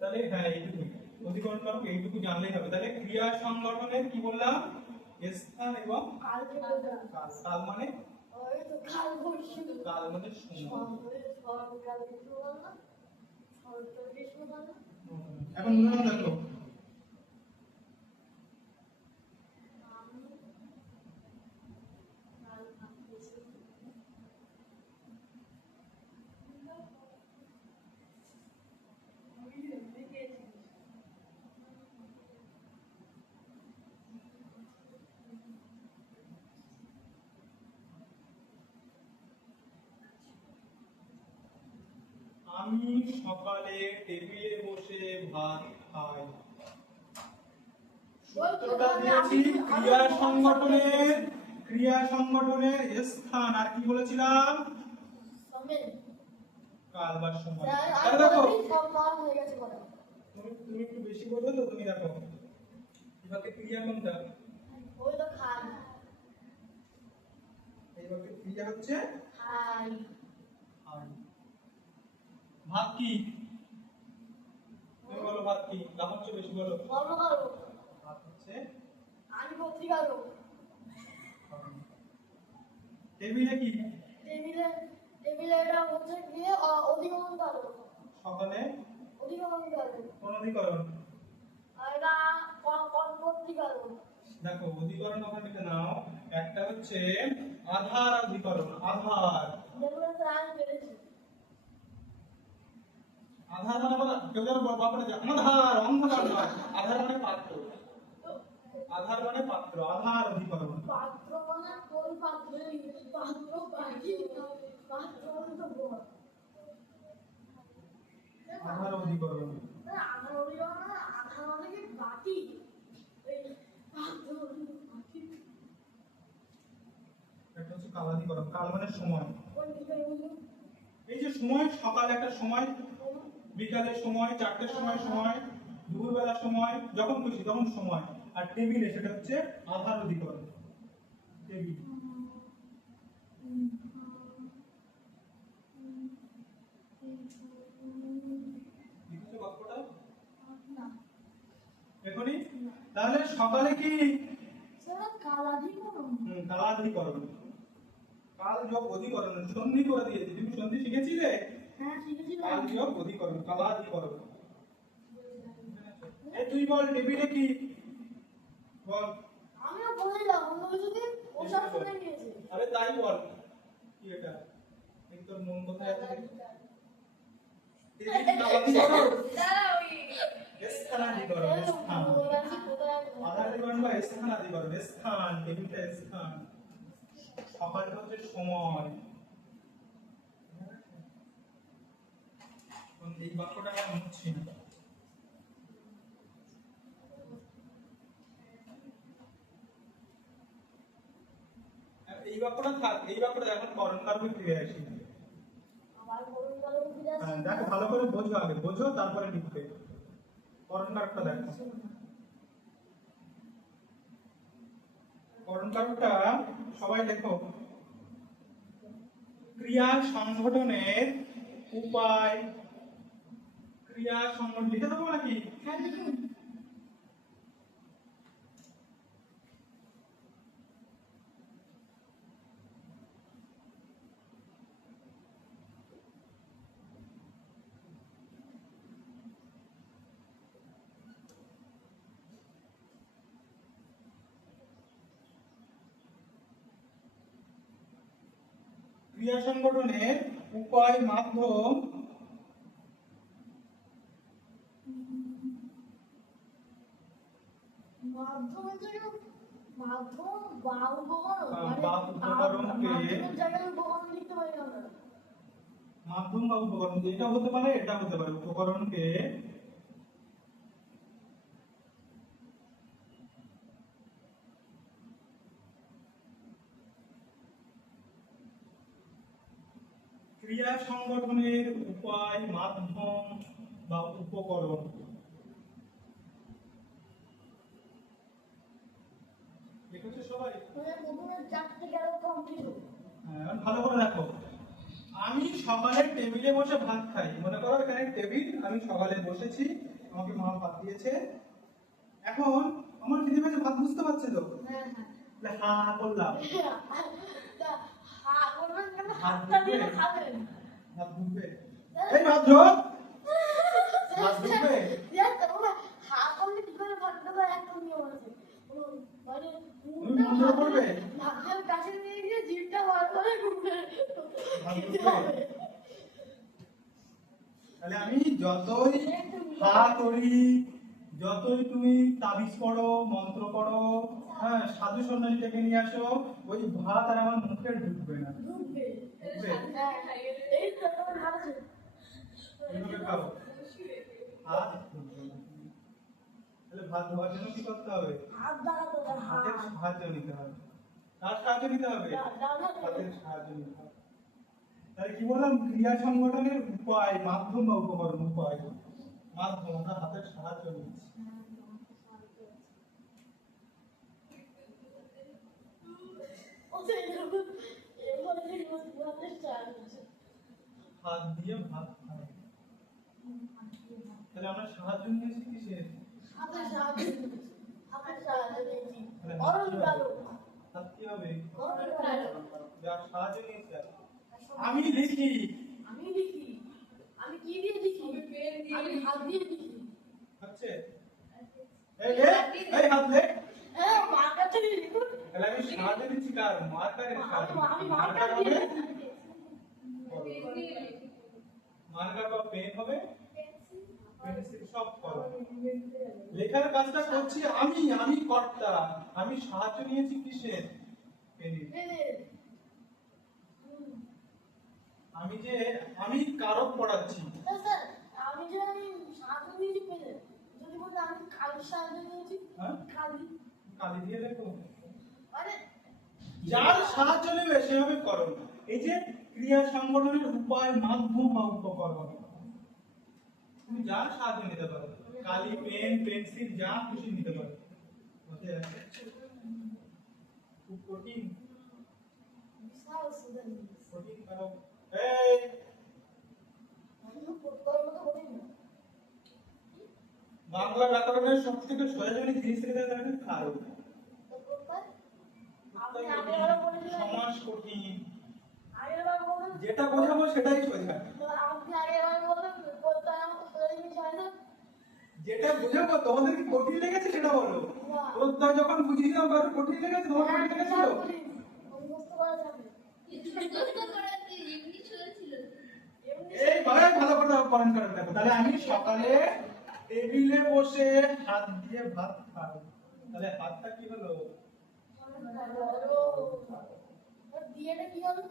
তাহলে হ্যাঁ, এইটুকু অধিকরণ কারক, এইটুকু জানলেই হবে। তাহলে ক্রিয়া সংগঠনের কি বললাম, স্থান এবং কাল। কাল মানে কাল মানে সময়। এখন উদাহরণ দেখো। আমি সকালে টেবিলে বসে ভাত খাই। সূত্রটা দিয়েছি ক্রিয়া সংগঠনের, ক্রিয়া সংগঠনের স্থান আর কি বলেছিলাম, কাল বা সময়। তাহলে দেখো তুমি একটু বেশি বোঝো তো, তুমি দেখো এবারে ক্রিয়া কোনটা, ওই তো খাই, এইবারে ক্রিয়া হচ্ছে খাই। খাই। ভাত কি, তুমি বলো ভাত কি, দাম হচ্ছে বেশি বলো। ভাত হচ্ছে আমি পত্রিকারও। টেবিলে কি, টেবিলে এটা হচ্ছে কি অধিকরণ কারক। সকালে অধিকরণ কারক। কোন অধিকরণ, আর এটা পত্রিকারক। দেখো অধিকরণ ওখানে লিখে নাও, একটা হচ্ছে আধার অধিকরণ, আধার। যেগুলো আমি পেরেছি। আধার মানে বলা, কেউ যেন বাপরে যে অনাধার, অন্ধকার নয়, আধার মানে পাত্র, আধার মানে পাত্র, আধার অধিকরণ। পাত্র মানে কোন পাত্র, পাত্র পাখি, পাত্র মানে তো বল। আধার অধিকরণ, আধার অধিকরণ মানে আধার মানে কি বাটি, এই পাত্র মানে বাটি। একটা হচ্ছে কাল অধিকরণ, কাল মানে সময়। কোন দিকে বুঝুন, এই যে সময়, সকাল একটা সময়, বিকালের সময়, চারটের সময় সময়, দুপুরবেলা সময়, যখন খুশি তখন সময়। আর টেবিলে সেটা হচ্ছে আধার অধিকরণ, টেবিল। লিখেছো বাক্যটা এখনই? তাহলে সকালে কি, সেটা কালাধিকরণ। কালাধিকরণ, কাল যোগ অধিকরণ, সন্ধি করে দিয়েছি। তুমি সন্ধি শিখেছিলে? হ্যাঁ শিখেছি। কাল যোগ অধিকরণ, কালাধিকরণ। এই তুই বল টেবিলে কি, বল। আমিও বললাম অন্য কিছু দিন ওসব শুনে নিয়েছি। আরে তাই বল, কি এটা, কিন্তু তোর মন কোথায় আছে? টেবিল কালাধিকরণ, স্থানাধিকরণ, স্থান। আধার অধিকরণ বা স্থান আদি করবে, স্থান, টেবিলটা স্থান, সকালটা হচ্ছে সময়। এই বাক্যটা আমি মুছছি না। এই বাক্যটা থাক, এই বাক্যটা এখন করণ কারকে ফিরে আসি। আবার করুন কারক ফিরে আসি। হ্যাঁ, দেখো ভালো করে বোঝো, আগে বোঝো তারপরে লিখবে। করণ কারকটা দেখো। করণ কারকটা সবাই দেখো, ক্রিয়া সংগঠনের উপায়, ক্রিয়া সংগঠন লিখে দেবো নাকি? হ্যাঁ লিখুন। ক্রিয়া সংগঠনের উপায়, মাধ্যম, মাধ্যমের জায়গায় মাধ্যম বা উপকরণ, বা উপকরণকে মাধ্যমের জায়গায় উপকরণ লিখতে পারি আমরা। মাধ্যম বা উপকরণ, এটা হতে পারে, এটা হতে পারে। উপকরণকে ক্রিয়া সংগঠনের উপায়, মাধ্যম বা উপকরণ। লিখেছো সবাই? প্রথমে চারটে কারক কমপ্লিট হলো। হ্যাঁ, ভালো করে দেখো। আমি সকালে টেবিলে বসে ভাত খাই। মনে করো এখানে টেবিল, আমি সকালে বসেছি, আমাকে মা ভাত দিয়েছে। এখন আমার খিদে পেয়েছে, ভাত বুঝতে পারছে তো? হ্যাঁ হ্যাঁ। তাহলে হা করলাম। তা হা বলবেন কেন? হাত হাতটা দিয়ে ঢুকবে? খাবেন। ভাত ঢুকবে? এই ভাত ঢোক। ভাত ঢুকবে? দেখ তোমরা হা করলে কি করে ভাতটা দেয় একটা নিয়ম আছে। মানে মুখটা মুখে পড়বে? ভাতের কাছে নিয়ে গিয়ে জিভটা বার করে ঘুরবে। ভাত খেতে ঢুকবে? হবে। তাহলে আমি যতই হা করি, যতই তুমি তাবিজ পড়ো, মন্ত্র পড়ো, হ্যাঁ, সাধু সন্ন্যাসী ডেকে নিয়ে আসো, ওই ভাত আর আমার মুখে ঢুকবে না। ঢুকবে। ঢুকবে? হ্যাঁ, এই তো তোমার ভালো ছিল। এইভাবে খাও। হাত ঢুকবে না। তাহলে ভাত ধোয়ার জন্য কি করতে হবে? হাত দাঁড়াতে হবে, হাতের হাত। সাহায্য নিতে হবে। কার সাহায্য নিতে হবে? ডান হাতে। হাতের সাহায্য নিতে হবে। তাহলে কি বললাম? ক্রিয়া সংগঠনের উপায়, মাধ্যম বা উপকরণ। উপায়, মাধ্যম, আমরা হাতের সাহায্য নিচ্ছি। হাত দিয়ে ভাত খাই। তাহলে আমরা সাহায্য নিয়েছি কিসের? তাহলে হাত কি হবে? যার সাহায্য নিয়েছি। আমি লিখি। আমি লিখি। আমি কি দিয়ে লিখি? আমি হাত দিয়ে লিখি। হচ্ছে এই লে, এই হাত লে। হ্যাঁ, মার্কার দিয়ে লিখুন। তাহলে আমি সাহায্য নিচ্ছি কার? মার্কারের সাহায্য। আমি মার্কার মার্কার হবে, দিয়ে মার্কার বা পেন হবে, পেন্সিল সব করো। লেখার কাজটা করছি আমি কর্তা। আমি সাহায্য নিয়েছি কিসের? পেনের। আমি কারক পড়াচ্ছি। স্যার, আমি সাহায্য নিয়েছি পেলে। যদি বলি আমি কালির সাহায্য নিয়েছি। হ্যাঁ? কালি। কালি দিয়ে লেখো। মানে যার সাহায্য নেবে সেভাবে করো। এই যে ক্রিয়া সংগঠনের উপায়, মাধ্যম বা উপকরণ, তুমি যার সাহায্য নিতে পারো। কালি, পেন, পেন্সিল, যা খুশি নিতে পারো। বুঝতে পারছো? খুব কঠিন, বিশাল সুন্দর জিনিস। কঠিন কারক। এই আমি তো প্রত্যয়ের মতো বলি না। বাংলা ব্যাকরণের সবথেকে সোজা জিনিস থেকে থাকে কারক। তো প্রত্যয়? আপনি আগেরবার বলেছিলেন। সমাস কঠিন। আগেরবার বললেন। যেটা বোঝাবো সেটাই সোজা। তো আপনি আগেরবার বললেন প্রত্যয় আমার সোজা জিনিস হয় না। যেটা বুঝাবো তোমাদের কি কঠিন লেগেছে সেটা বলো। প্রত্যয় যখন বুঝিয়েছিলাম কারণ কঠিন লেগেছে, তোমার কঠিন লেগেছিল? মুখস্থ করা যাবে। এই ভাই ভালো করে পয়েন্ট করে দেখো। তাহলে আমি সকালে টেবিলে বসে হাত দিয়ে ভাত খাই। তাহলে হাতটা কি হলো? দিয়েটা কি হলো?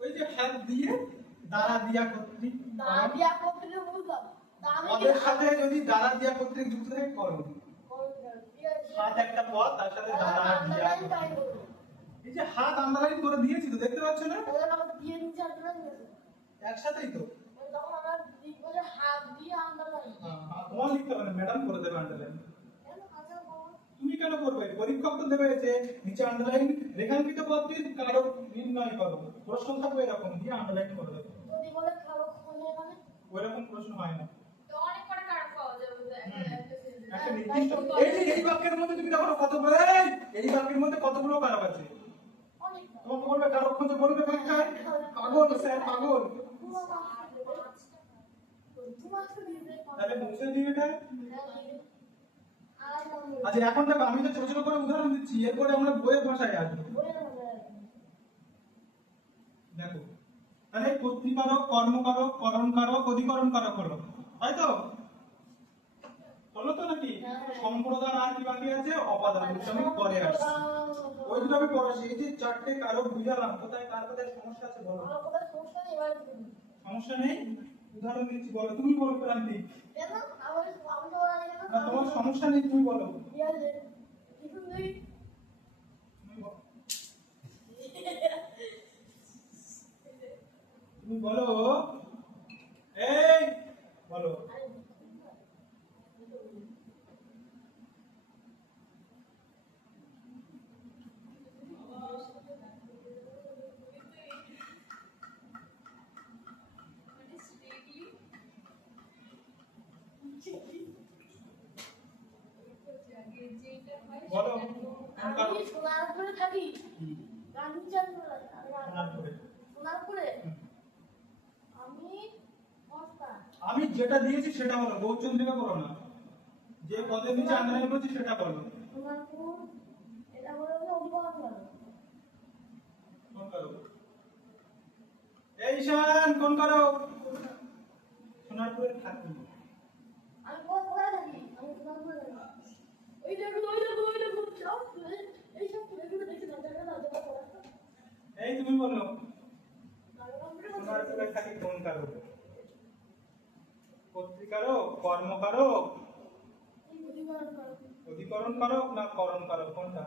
ওই যে হাত দিয়ে দ্বারা দিয়া কর্তৃক দা দিয়া করতে বুঝলাম। পদের সাথে যদি দ্বারা দিয়া কর্তৃক যুক্ত থাকে করণ। হাত একটা পদ, তার সাথে দ্বারা দিয়া কর্তৃক। এই যে হাত আন্ডারলাইন করে দিয়েছি তো, দেখতে পাচ্ছ না? দিয়ে নিচে আন্ডারলাইন করেছে। একসাথেই তো। তখন আমরা লিখবো যে হাত দিয়ে আন্ডারলাইন। তোমার লিখতে হবে না, ম্যাডাম করে দেবে আন্ডারলাইন। কেন আচ্ছা বাবা? তুমি কেন করবে? পরীক্ষক তো দেবে যে নিচে আন্ডারলাইন রেখাঙ্কিত পদটির কারক নির্ণয় করো। প্রশ্ন থাকবে এরকম, দিয়ে আন্ডারলাইন করে দেবে। যদি বলে কারো খোঁজে মানে ওইরকম প্রশ্ন হয় না। তো অনেক কটা কার্ড পাওয়া যাবে একটা নির্দিষ্ট এই যে এই বাক্যের মধ্যে তুমি দেখো কতগুলো, এই বাক্যের মধ্যে কতগুলো কারক আছে। অনেক তোমাকে বলবে কারক খুঁজে বলবে পরীক্ষায়, পাগল স্যার পাগল। তাহলে মুছে দিই এটা। আচ্ছা এখন দেখো, আমি তো ছোট ছোট করে উদাহরণ দিচ্ছি, এরপরে আমরা বইয়ের ভাষায় আসবো। দেখো তাহলে কর্তৃকারক, কর্মকারক, করণকারক, অধিকরণকারক হলো, তাই তো? হলো তো নাকি? সম্প্রদান আর কি বাকি আছে? অপাদান, যেটা আমি পরে আসছি। ওই দুটো আমি পরে আসি। এই যে চারটে কারক বুঝালাম, কোথায় কার কোথায় সমস্যা আছে বলো। সমস্যা নেই, উদাহরণ দিচ্ছি, বলো। তুমি বলো ক্রান্তি। না তোমার সমস্যা নেই, তুমি বলো। তুমি বলো, এই বলো। বলো আমি সোনারপুরে থাকি। সোনারপুরে আমি আমি যেটা দিয়েছি সেটা বলো, গৌরচন্দ্রিকা করো না। যে পদের নিচে আন্ডারলাইন করছি সেটা বলো। সোনারপুর এটা বলে অভিমান করে। কোন কারো? এই শান কোন কারো? সোনারপুরে থাকি। আমি কোথায় থাকি? আমি সোনারপুরে থাকি। ওই দেখো সব এই সব তুলে দেখি না জায়গা না জায়গা পড়া। এই তুমি বলো, সোনারপুরে থাকি কোন কারো? কর্তৃকারক, কর্মকারক, অধিকরণ কারক না করণ কারক, কোনটা?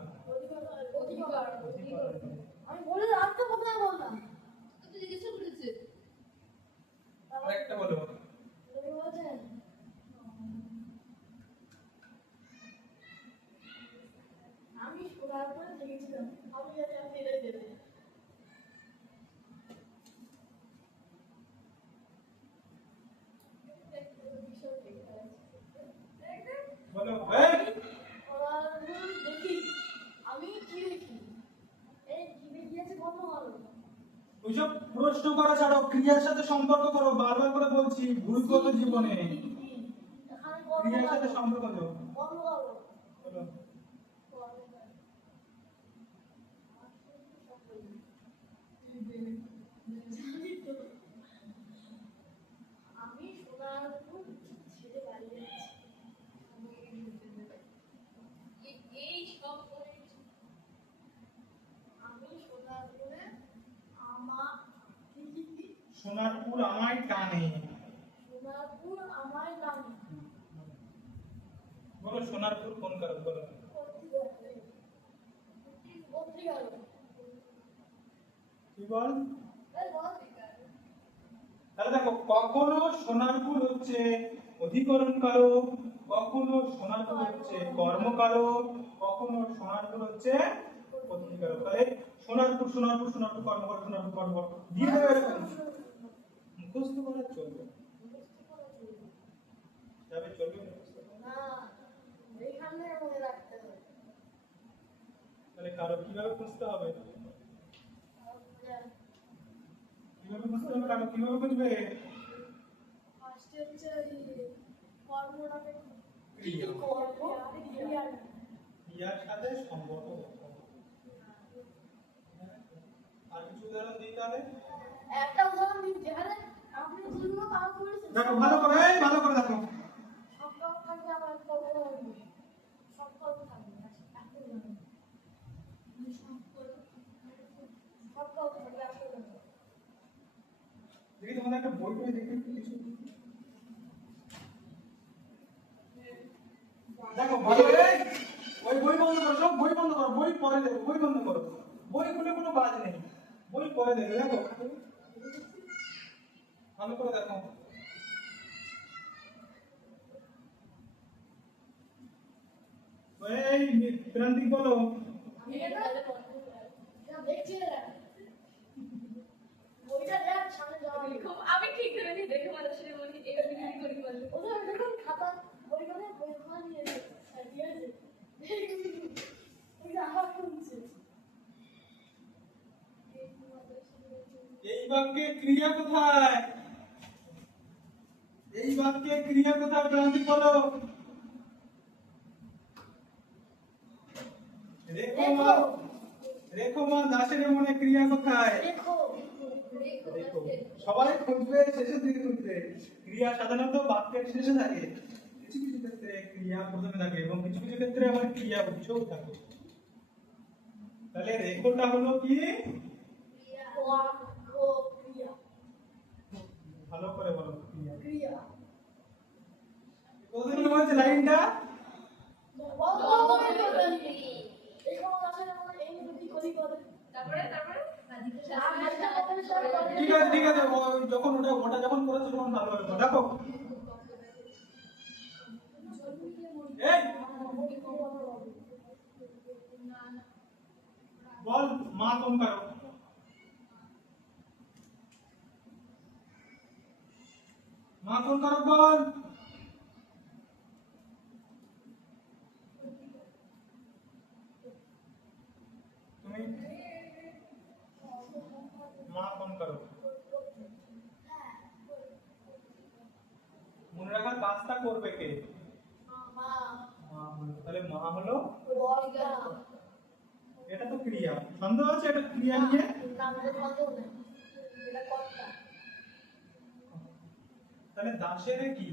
আমি বলে রাখতে কোথায় বললাম? তো জিজ্ঞেস করেছে আরেকটা বলো। আমি শোনার পরে দেখেছিলাম আমি এটা ফেলে দেবে। বলো এই দেখি আমি কি দেখি এই জিভে গিয়েছে বন্ধ করো। ওইসব প্রশ্ন করা ছাড়াও ক্রিয়ার সাথে সম্পর্ক করো, বারবার করে বলছি, ভূগত জীবনে ক্রিয়ার সাথে সম্পর্ক করো। বন্ধ করো। বলো। আমি সোনারপুর ছেড়ে বাড়ি যাচ্ছি। এই সব আমি সোনারপুরে আমার সোনারপুর আমায় টানে। সোনারপুর আমার নাম বলো সোনারপুর কোন কারক? বলো। পত্রিকা কি বল? এই বল তাহলে দেখো, কখনো সোনারপুর হচ্ছে অধিকরণ কারক, কখনো সোনারপুর হচ্ছে কর্মকারক, কখনো সোনারপুর হচ্ছে কর্তৃকারক। তাহলে সোনারপুর সোনারপুর সোনারপুর কর্মকারক, সোনারপুর কর্মকারক দিয়ে দেবে এরকম। মুখস্থ করা চলবে, যাবে চলবে মুখস্থ করা। না এইখানে মনে রাখতে হবে। তাহলে কারক কিভাবে বুঝতে হবে? কিভাবে বুঝতে হবে কারক? কিভাবে বুঝবে? ফার্স্টে হচ্ছে কর্মটাকে ক্রিয়া। কর্ম ক্রিয়া ক্রিয়ার সাথে সম্পর্ক করতে হবে। আর কিছু উদাহরণ দিই তাহলে। একটা উদাহরণ দিই যেখানে আপনি যেগুলো কাজ করেছেন দেখো ভালো করে, ভালো করে দেখো। সব কাজ থাকবে আমার কর্ম সব তোমাদের একটা বই করে দেখি কিছু দেখো ভালো ওই বই বন্ধ করো, সব বই বন্ধ করো, বই পরে দেখো, বই বন্ধ করো, বই খুলে কোনো কাজ নেই, বই পরে দেখো। দেখো ভালো করে দেখো। এই প্রান্তিক বলো। আমি এটা দেখছি না, বইটা দেখ সামনে যাওয়া আমি ঠিক করে নি দেখে মানুষের মনে এইভাবে কি করি বলো। ওদের দেখুন খাতা বই করে বই খাওয়া নিয়ে ঠিক আছে এটা আমার শুনছে এই বাক্যে ক্রিয়া কোথায়? এই বাক্যে ক্রিয়া কোথায় প্রান্তিক বলো। রেখো মা দাসের মনে ক্রিয়া কোথায়? দেখো দেখো সবাই খুঁজবে, শেষের দিকে খুঁজবে। ক্রিয়া সাধারণত বাক্যের শেষে থাকে, কিছু কিছু ক্ষেত্রে ক্রিয়া প্রথমে থাকে এবং কিছু কিছু ক্ষেত্রে আবার ক্রিয়া উৎসও থাকে। তাহলে রেখোটা হলো কি? ক্রিয়া ভালো করে বলো ক্রিয়া। ক্রিয়া কতদিন মনে হচ্ছে লাইনটা? দেখো আসলে আমরা এই দুটি করি করে তারপরে ঠিক আছে ঠিক আছে, যখন ওটা যখন করেছো তখন ভালো হবে। দেখো এই বল মা কোন কারক? মা কোন কারক বল। তুমি মা কোন কারক? মনে রাখার কাজটা করবে কে? মা মা হলো। তাহলে মা হলো, বর্গা এটা তো ক্রিয়া। সন্দেহ আছে এটা ক্রিয়া নিয়ে? নাম তো সন্দেহ নেই এটা কর্তা তাহলে দাসের কি?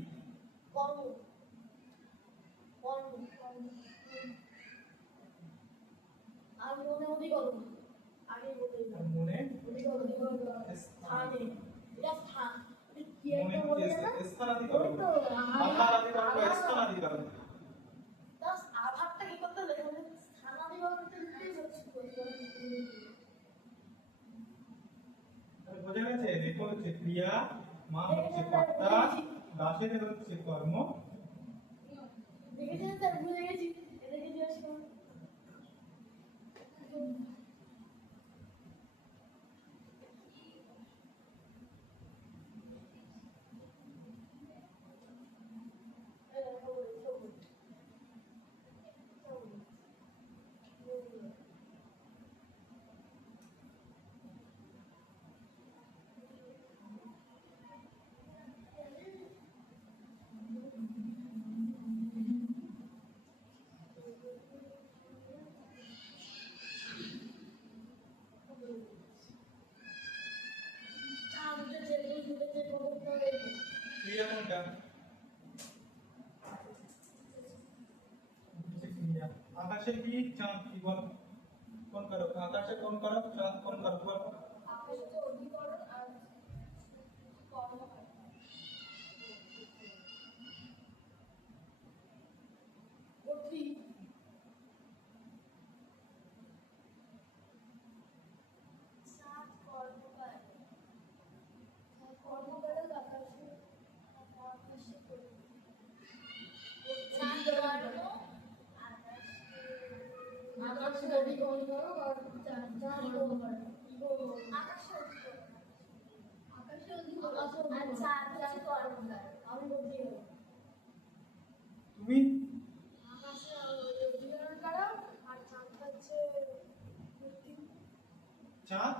কর্ম কর্ম আর মনে মনে করো আগে বলতে মনে স্থানে এটা স্থান কি মনে একটা বলে না স্থানাদি করো, আধারাদি করো, স্থানাদি করো। দাস আধারটা কি করতে হবে মানে স্থানাদি করতে দিতেই হচ্ছে তাহলে বোঝা গেছে, রেখো হচ্ছে ক্রিয়া, মা হচ্ছে কর্তা, দাসের হচ্ছে কর্ম। দেখেছেন স্যার ভুলে গেছি এটা কি জিজ্ঞেস করুন ক্রিয়া কোনটা? হচ্ছে ক্রিয়া। আকাশে কি চাঁদ কি বল? কোন কারক? আকাশে কোন কারক, চাঁদ কোন কারক বল? আকাশে অধিকরণ আর কর্ম অতি সাত কর্মকার কর্মকার আকাশে আকাশে আকাশে অধিকরণ করো আর চাঁদ কর্মকার আকাশে অধিকরণ আর চাঁদ কর্মকার আমি বলতে হবে তুমি আকাশে অধিকরণ করো আর চাঁদ হচ্ছে চাঁদ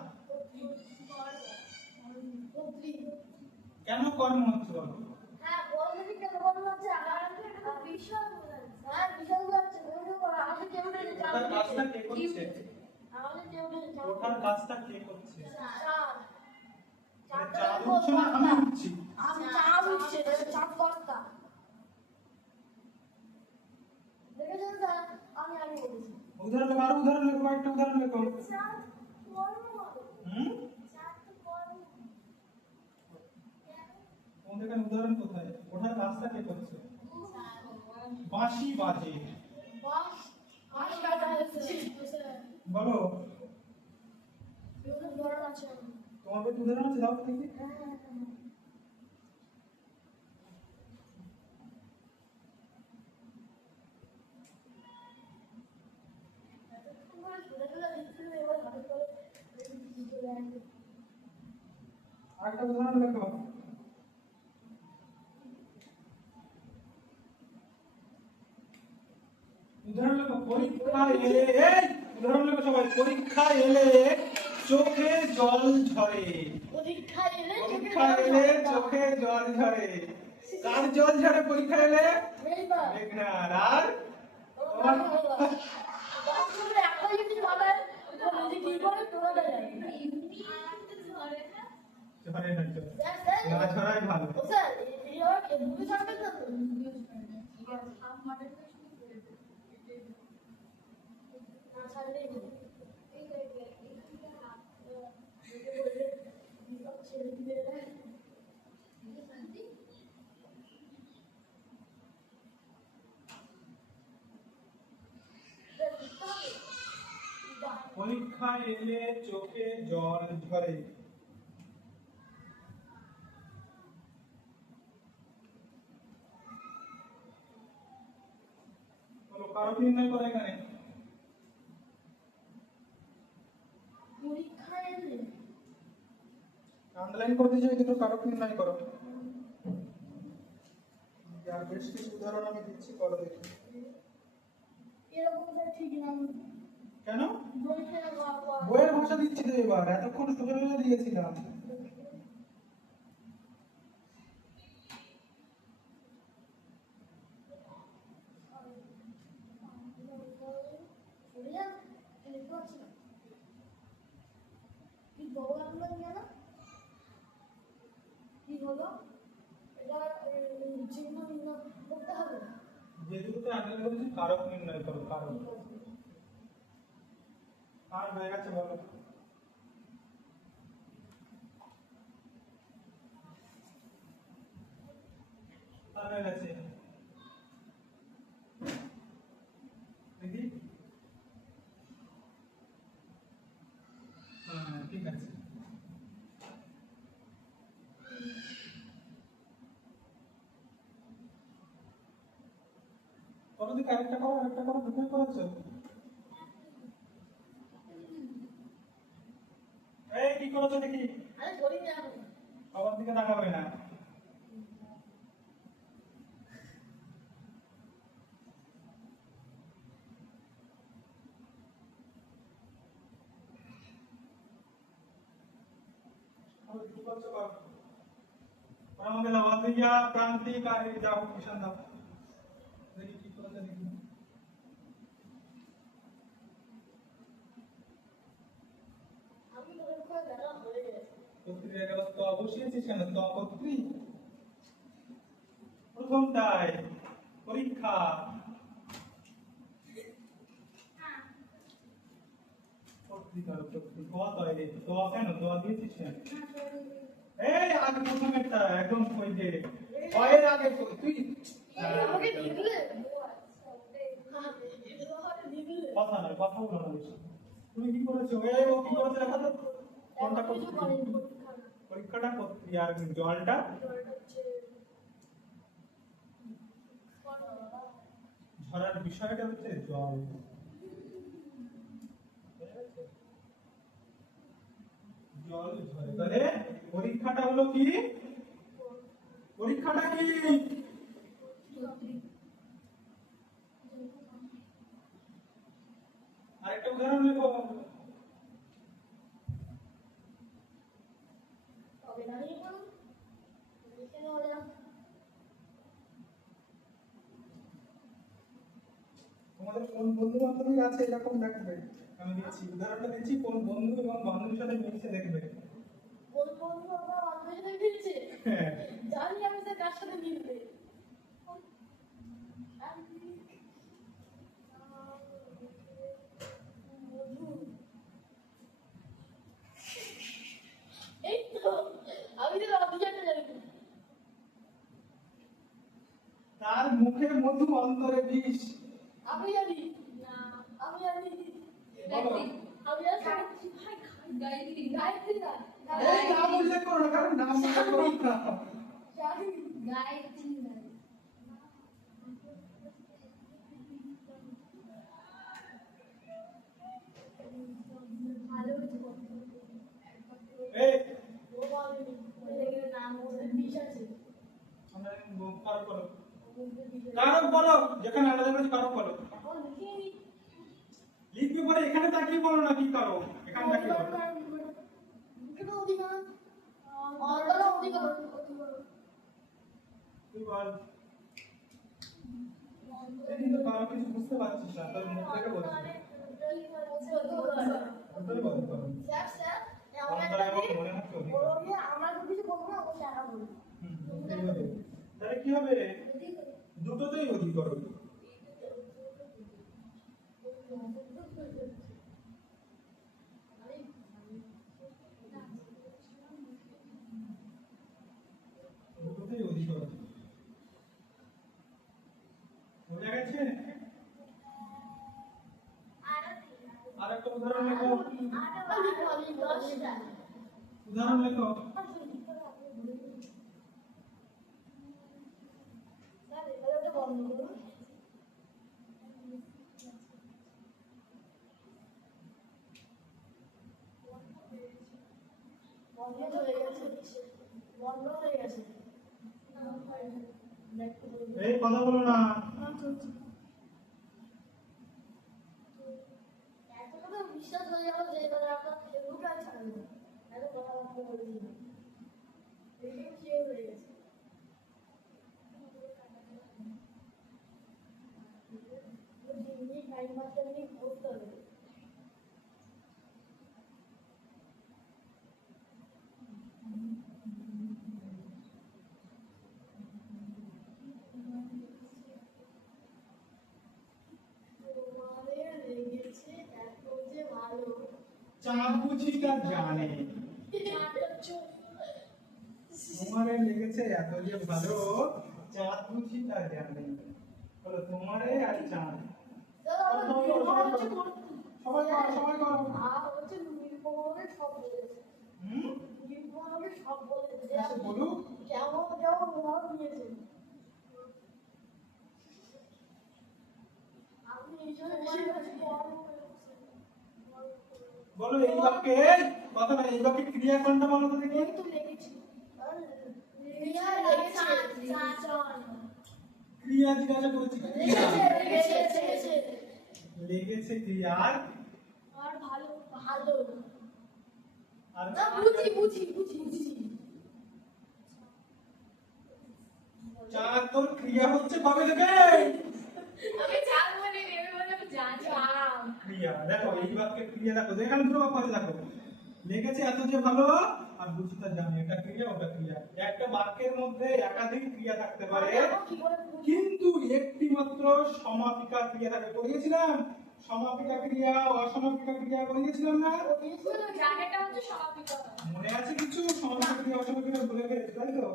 পত্রী কেন কর্ম হচ্ছে বলো? হ্যাঁ বলতে কি কেন বলতে হচ্ছে আকাশে বিশাল হ্যাঁ বিশাল হচ্ছে বলতে পারো আমাদের কেউ নেই ওটার কাজটা কে করছে? আমাদের কেউ নেই ওঠার কাজটা কে করছে? চাঁদ মানে চাঁদ উঠছে না আমি উঠছি? আমি চাঁদ উঠছে চাঁদ কর্তা দেখেছেন স্যার আমি আগে বলেছি উদাহরণ লেখো, আরো উদাহরণ লেখো, একটা উদাহরণ লেখো। চাঁদ কর্ম হুম? চাঁদ তো কর্ম তোমাদের এখানে উদাহরণ কোথায়? ওঠার রাস্তা কে করছে? বাঁশি বাজে। বাস বাস কাটা হয়েছে বলো, বিভিন্ন ধরন আছে তোমার বই উদাহরণ আছে, দাও তো দেখি। আরেকটা উদাহরণ লেখো। উদাহরণ লেখো, পরীক্ষা এলে, এই উদাহরণ লেখো সবাই। পরীক্ষা এলে চোখে জল ঝরে। পরীক্ষা এলে পরীক্ষা এলে চোখে জল ঝরে। কার জল ঝরে পরীক্ষা এলে? মেঘনার। আর ঝরে না জল। না ঝরাই ভালো। পরীক্ষা এলে চোখে জল ঝরে। বলো, কারক নির্ণয় করো এখানে। পরীক্ষা এলে আন্ডারলাইন করতে চাই, দুটো কারক নির্ণয় করো। আর বেশ কিছু উদাহরণ আমি দিচ্ছি, করো দেখি। এরকম ঠিক না কেন? বইতে বইয়ের ভাষা দিচ্ছি তো এবার, এতক্ষণ সোজা সোজা দিয়েছিলাম। যে দুটোতে আন্ডারলাইন করেছি, কারক নির্ণয় করো, কারক। আর হয়ে গেছে, বলো। আর হয়ে গেছে, দেখি। হ্যাঁ, ঠিক আছে। করো দেখি, আরেকটা করো, আরেকটা করো, দুটোই করেছো। এই কি করেছো দেখি? আমার দিকে তাকাবে না। কি করছো? করো। আমাকে দাও, দিয়া প্রান্তিক আর এই যাও, মিশন দাও। দেখি কি করেছো দেখি। কর্তৃ গেল, ত বসিয়েছিস কেন? ত কর্তৃ। প্রথমটায় পরীক্ষা। কর্তৃ করো, কর্তৃ। ক তয়, ত কেন? ত দিয়েছিস কেন? এই আগে প্রথমেরটা একদম ওই যে কয়ের আগে তুই। কথা নয়, কথা বলো না বেশি। তুমি কি করেছো? এই ও কি করেছে দেখা তো। কোনটা করছো? পরীক্ষাটা করতে, আর জলটা ঝরার বিষয়টা হচ্ছে জল। জল ঝরে, তাহলে পরীক্ষাটা হলো কি? পরীক্ষাটা কি? আরেকটা উদাহরণ লেখো। তোমাদের কোন বন্ধু বান্ধবী আছে এরকম দেখবে। আমি দিচ্ছি উদাহরণটা দিচ্ছি, কোন বন্ধু এবং বান্ধবীর সাথে মিশে দেখবে। হ্যাঁ। জানি আমি যে কার সাথে মিলবে এই তো আমি তো অভিযানটা জানি মুখে মধু অন্তরে বিষ। আমি জানি না আমি জানি বলো। আমি জানি ভাই গায়ত্রী গায়ত্রী না এই নাম উল্লেখ করো না, কারণ নাম উল্লেখ করো না। জানি গায়ত্রী না ভালো হয়েছে বলতে। এই ও বলেনি এর নাম ওদের বিষ আছে আমরা কারক বলো, ওদের বিষ আছে। কারক বলো, যেখানে আলাদা করে কারক বলো। এখন লিখিয়ে নি লিখবি পরে এখানে তাকিয়ে বলো না কি কারক, এখানে তাকিয়ে বলো। লিখিত অধিকার অন্তর অধিকার তুই বল। তুই কিন্তু কারো কিছু বুঝতে পারছিস না, তোর মুখ থেকে বলছিস। অন্তরে বল করো। স্যার স্যার এমন অন্তরে একটা আমার দিন মনে হচ্ছে অধিকার। ওর ওকে আমরা তো কিছু বলবো না ও সারা বলবে ঠিক আছে। তাহলে কি হবে? দুটোতেই অধিকার হবে। দুটোতেই অধিকার হবে। বোঝা গেছে? আর একটা উদাহরণ লেখো। উদাহরণ লেখো। এই কথা বলো না। বিশ্বাস হয়ে যাবে যে এবার আপনার ফেসবুকে আর ছাড়বে না এত কথাবার্তা বলে দিন এইটা কি হয়ে গেছে জিম্মি টাইম মাস্টার নিয়ে করতে হবে তোমারে লেগেছে এত যে ভালো চাঁদ বুঝি তা জানে। তোমারে লেগেছে এত যে ভালো, চাঁদ বুঝি তা জানে। বলো তোমারে আর চাঁদ। সবাই করো, সবাই করো। সব বলেছে হুম? সব বলেছে আচ্ছা, বলুক। কেমন কেমন উদাহরণ দিয়েছে আমি এই জন্য বেশি বেশি বলো এই বাক্যে কথা না, এই বাক্যে ক্রিয়া কোনটা বলো তো দেখি। তো লেগেছি রিয়া লেগেছে ক্রিয়া জিজ্ঞাসা করেছি, ক্রিয়া। লেগেছে লেগেছে ক্রিয়ার আর ভালো ভালো আর না বুঝি বুঝি বুঝি বুঝি চাঁদ তোর ক্রিয়া হচ্ছে কবে থেকে? আমি চাল বলে নেবে বলে আমি জানি ক্রিয়া দেখো, এই বাক্যে ক্রিয়া দেখো, এখানে দুটো বাক্য আছে দেখো। লেগেছে এত যে ভালো আর বুঝি তা জানি, এটা ক্রিয়া ওটা ক্রিয়া। একটা বাক্যের মধ্যে একাধিক ক্রিয়া থাকতে পারে, কি করে বুঝি কিন্তু একটি মাত্র সমাপিকা ক্রিয়া থাকে। পড়িয়েছিলাম সমাপিকা ক্রিয়া, অসমাপিকা ক্রিয়া পড়িয়েছিলাম না? জায়গাটা হচ্ছে সমাপিত মনে আছে কিছু? সমাপিকা ক্রিয়া অসমাপিকা বলে ফেলেছি, তাই তো?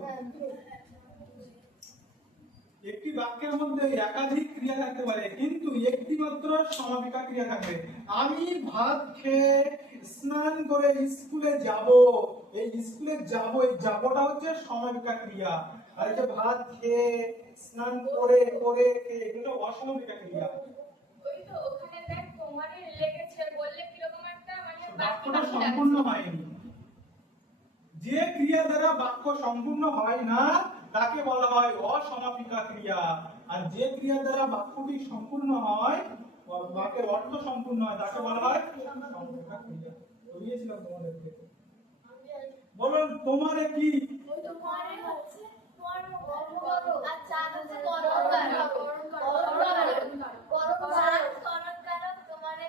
একটি বাক্যের মধ্যে একাধিক ক্রিয়া থাকতে পারে, কিন্তু একটি মাত্র সমাপিকা ক্রিয়া থাকবে। আমি ভাত খেয়ে স্নান করে স্কুলে যাব, এই স্কুলে যাব, এই যাবটা হচ্ছে সমাপিকা ক্রিয়া। আর এই যে ভাত খেয়ে স্নান করে করে খেয়ে, এগুলো অসমাপিকা ক্রিয়া। ওই তো ওখানে দেখ তোমারই লেগেছে বললে কিরকম একটা মানে বাক্যটা সম্পূর্ণ হয়নি। যে ক্রিয়া দ্বারা বাক্য সম্পূর্ণ হয় না তাকে বলা হয় অসমাপিকা ক্রিয়া, আর যে ক্রিয়া দ্বারা বাক্যটি সম্পূর্ণ হয়, বাক্যের অর্থ সম্পূর্ণ হয়, তাকে বলা হয় সমাপিকা ক্রিয়া। বলিয়েছিলাম তোমাদেরকে। বলো তোমারে কি? ওই তো করে হচ্ছে কর্ম করো আর চাঁদ হচ্ছে কর্ম করো তোমারে কর্ম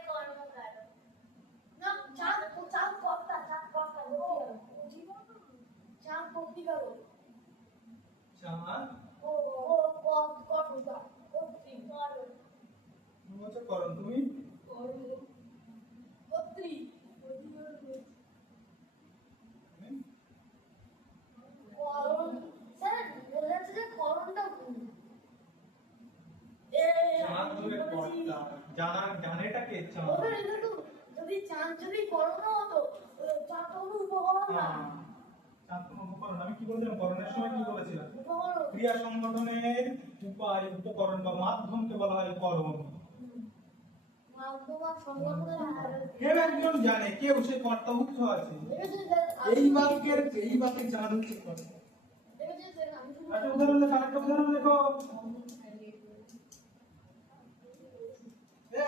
করো না চাঁদ চাঁদ কর্তা চাঁদ করতে করো চাঁদ ও ও কর্তা কর্তি করো তুমি হচ্ছে করণ, তুমি কর্ত্রী করণ স্যার বলে যাচ্ছে যে করণটা চাঁদটা জানেটাকে চাঁদ। ওদের কিন্তু যদি চাঁদ যদি বড় না হতো চাঁদ কোনো উপকরণ না। চাঁদ কোনো উপকরণ, আমি কি বলছিলাম করণের সময় কি বলেছিলাম? উপকরণ। ক্রিয়া সংগঠনের উপায় উপকরণ বা মাধ্যমকে বলা হয় করণ। মাধ্যম আর সংগঠনের কেউ একজন জানে, কেউ সে কর্তা উচ্চ আছে। এই বাক্যে চাঁদ হচ্ছে কর্তা। একটা উদাহরণ লেখো, আরেকটা উদাহরণ লেখো।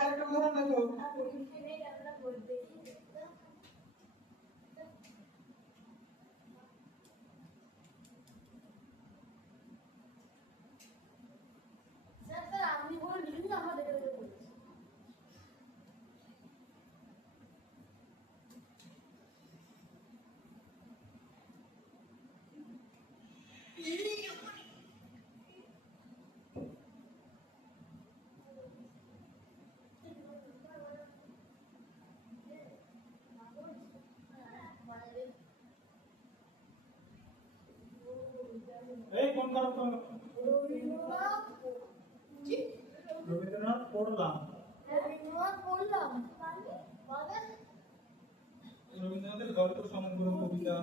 আরেকটা উদাহরণ লেখো। আপনি বলে লিখুন, আমরা দেখে দেখে বলছি। এই কোন কারক? রবীন্দ্রনাথ কি? রবীন্দ্রনাথ পড়লাম। রবীন্দ্রনাথ বললাম মানে রবীন্দ্রনাথের গল্প, সমগ্র কবিতা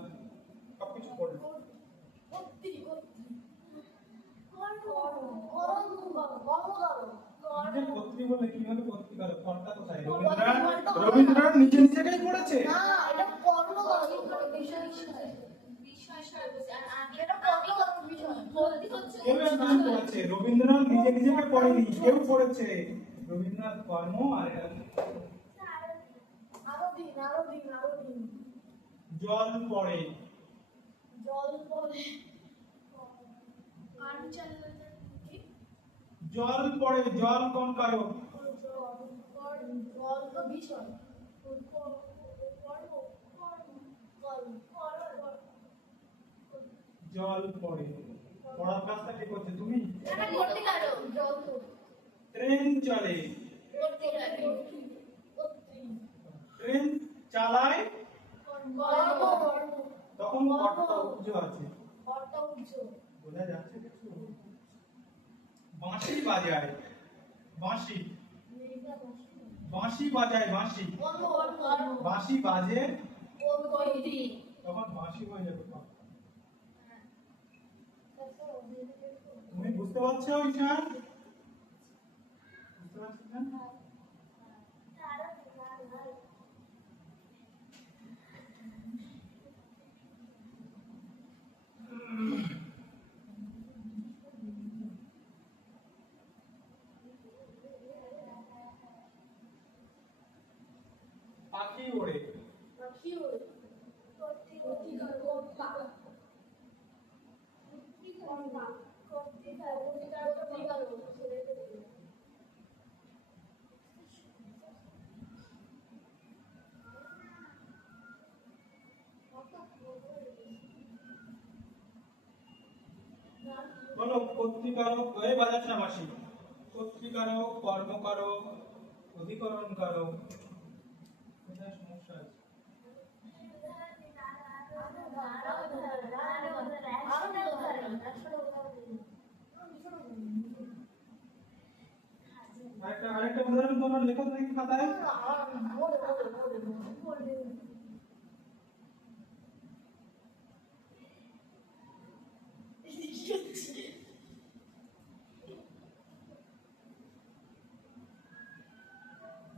সবকিছু পড়লাম। ভক্তি ভক্তি করণ করণ নিজের পত্নী বলে কি হলো পত্রিকার কর্তা কোথায়? রবীন্দ্রনাথ নিজে নিজেকেই পড়েছে। না এটা কর্ণ বিষয় এটা কর্ণ বিষয় বলতে হচ্ছে কেউ একজন পড়েছে, রবীন্দ্রনাথ নিজে নিজেকে পড়েনি, কেউ পড়েছে। রবীন্দ্রনাথ কর্ম আর আরো দিন জল পড়ে। জল পড়ে পানি চালাতে কি জল পড়ে, জল কোন কারক? জল তো বিষয় জল পড়ে। পড়ার কাজটা কে করছে? তুমি। করতে পারো জল তো ট্রেন চলে। করতে পারো ট্রেন চালায় কর্ম তখন কর্তা উচ্চ আছে। কর্তা উচ্চ বোঝা যাচ্ছে কিছু? বাঁশি বাজায়, বাঁশি বাঁশি বাজায়, বাঁশি বাঁশি বাজে তখন বাঁশি হয়ে যাবে কর্তা। তুমি বুঝতে পারছো ঈশান? বুঝতে পারছো ঈশান? পাখি ওড়ে। কি হলো করতে কর্তা বলো কর্তৃকারক হয়ে বাজাস না মাসি। কর্তৃকারক, কর্মকারক, অধিকরণ কারক। কোথায় সমস্যা আছে? আরেকটা উদাহরণ তোমার লেখো দেখি খাতায়।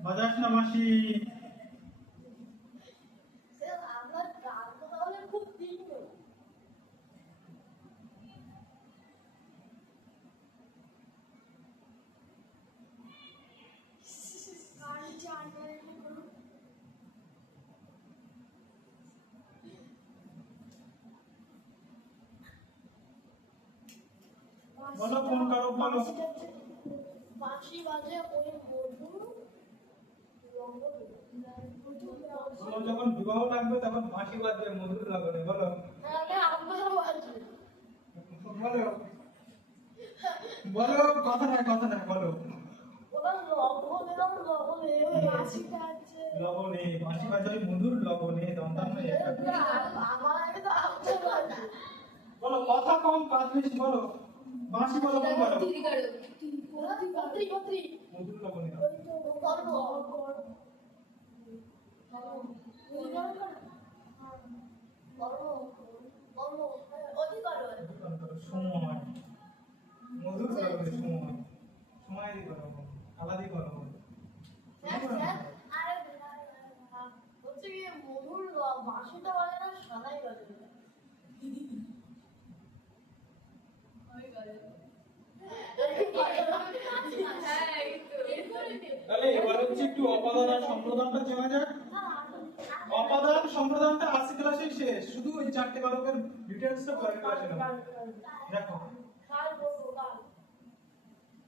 বাজাস না মাসি। আপনার গান তো তাহলে খুব তীব্র বলো কোন কারক? বলো। বাঁশি বাজে ওই মধুর তোমার যখন বিবাহ লাগবে তখন বাঁশি বাজবে মধুর লগনে। বলো বলো বলো, কথা না বলো। লগনে বাঁশি বাজায় মধুর লগনে দন্তান্ন একাকি। বলো কথা কম কাজ বেশি। বলো বাঁশি বলো কোন করো কত্রি কত্রি মধুর লবণী দাও। ওই তো কর্ম অধিকরণ করো, সময় মধুর লবণী সময় সময় দিয়ে করো আলাদি করো বাঁশিটা বলে না সানাই বাজে হ্যাঁ এই তো তাহলে এবার হচ্ছে একটু অপাদান আর সম্প্রদানটা চেনা যাক। অপাদান সম্প্রদানটা 80 ক্লাসেই শেষ, শুধু ওই চারটে কারকের ডিটেইলসটা পরের ক্লাসে নেব। দেখো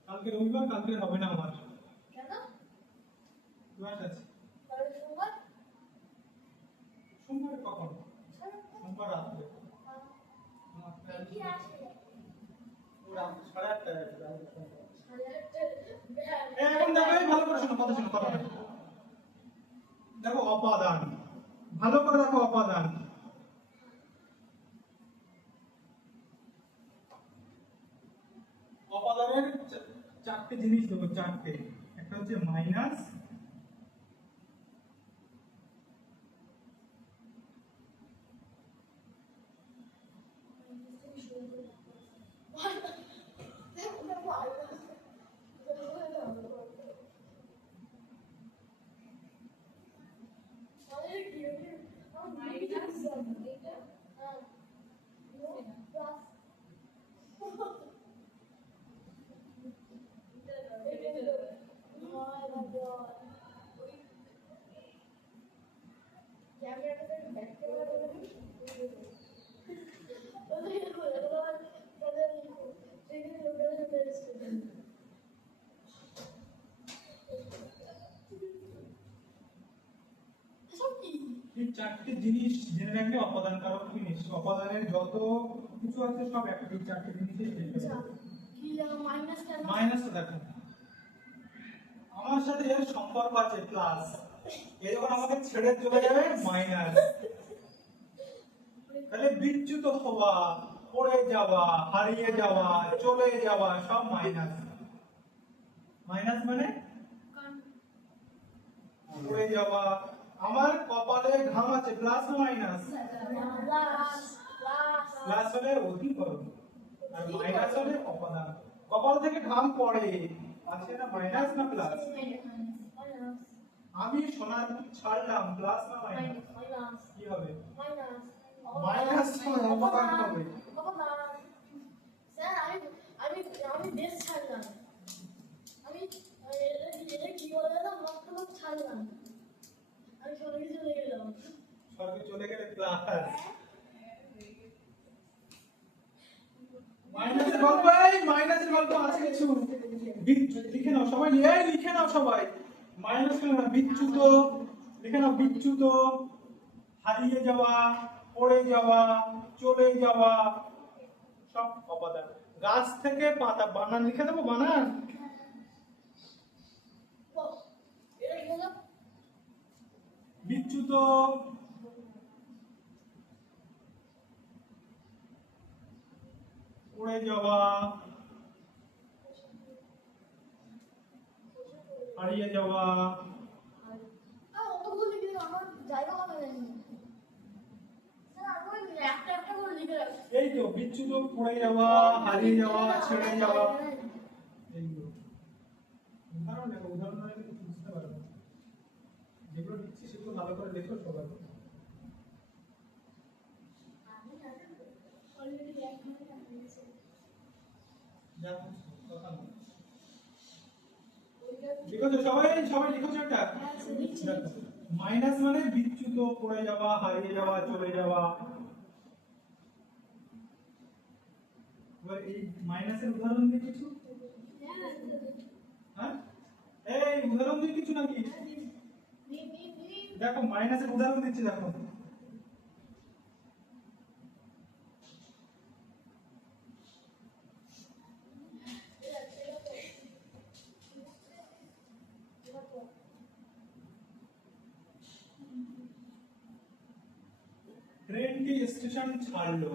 কালকে রবিবার, কালকে হবে না আমার ক্লাস আছে। সোমবার কখন? সোমবার রাত্রে রাত 8:30টায় আছে, রাত 8:30টায়। এখন দেখো এই ভালো করে শোনো, কথা শোনো, কথা শোনো। দেখো অপাদান, ভালো করে দেখো অপাদান। অপাদানের চারটে জিনিস দেবো, চারটে। একটা হচ্ছে মাইনাস, এই চারটে জিনিস জেনে রাখলে অপাদান কারক জিনিস, অপাদানের যত কিছু আছে সব একটা এই চারটে জিনিসে মাইনাসটা দেখো, আমার সাথে এর সম্পর্ক আছে প্লাস, এ যখন আমাকে ছেড়ে চলে যাবে মাইনাস। তাহলে বিচ্যুত হওয়া, পড়ে যাওয়া, হারিয়ে যাওয়া, চলে যাওয়া সব মাইনাস। মাইনাস মানে পড়ে যাওয়া। আমার কপালে ঘাম আছে, প্লাস না মাইনাস? প্লাস হলে অধিকরণ আর মাইনাস হলে অপাদান। কপাল থেকে ঘাম পড়ে, আছে না মাইনাস না প্লাস? আমি সোনা ছাড়লাম, প্লাস না মাইনাস? কি হবে? মাইনাস অপাদান হবে। স্যার আমি দেশ ছাড়লাম, আমি এটা কি বলে না মতলব ছাড়লাম, আমি স্বর্গে চলে গেলাম। স্বর্গে চলে গেলে প্লাস। মাইনাসের গল্প, এই মাইনাসের গল্প আছে কিছু, লিখে নাও সবাই, এই লিখে নাও সবাই। মাইনাস কেন না, বিচ্যুত লিখে নাও, বিচ্যুত, হারিয়ে যাওয়া, পড়ে যাওয়া, চলে যাওয়া সব অপাদান। গাছ থেকে পাতা, বানান লিখে দেবো, বানান। এটা কি হলো? বিচ্যুত, পড়ে যাওয়া, হারিয়ে যাওয়া। অতগুলো লিখে দিলাম, আমার জায়গা কত নেই। স্যার আমি একটা একটা করে লিখে রাখছি। এই তো বিচ্যুত, পড়ে যাওয়া, হারিয়ে যাওয়া, ছেড়ে যাওয়া, এইগুলো উদাহরণ দেখো, উদাহরণ না দেখলে কিছু বুঝতে পারবে না। যেগুলো লিখছি সেগুলো ভালো করে লেখো সবাই। অলরেডি এক ঘন্টা হয়ে গেছে। দেখো কথা না। লিখো তো সবাই, সবাই লিখো একটা। মাইনাস মানে বিচ্যুত, পড়ে যাওয়া, হারিয়ে যাওয়া, চলে যাওয়া। এবার এই মাইনাসের উদাহরণ দিয়ে কিছু, হ্যাঁ এই উদাহরণ দিয়ে কিছু নাকি? দেখো মাইনাসের উদাহরণ দিচ্ছি, দেখো ট্রেনটি স্টেশন ছাড়লো,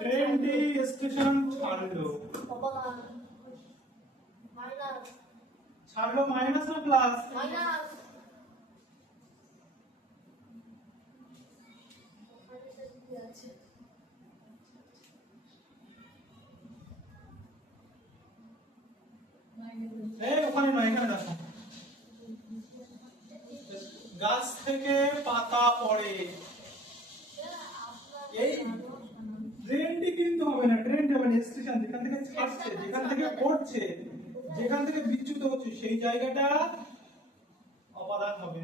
ট্রেনটি স্টেশন ছাড়লো, অপমান মাইনাস ছাড়লো মাইনাস না প্লাস? মাইনাস ওখানে কি আছে এই ওখানে নয়, এখানে দেখো, গাছ থেকে পাতা পড়ে। এই ট্রেনটি কিন্তু হবে না, ট্রেন যাবে না, স্টেশন যেখান থেকে ছাড়ছে, যেখান থেকে পড়ছে, যেখান থেকে বিচ্যুত হচ্ছে সেই জায়গাটা অপাদান হবে।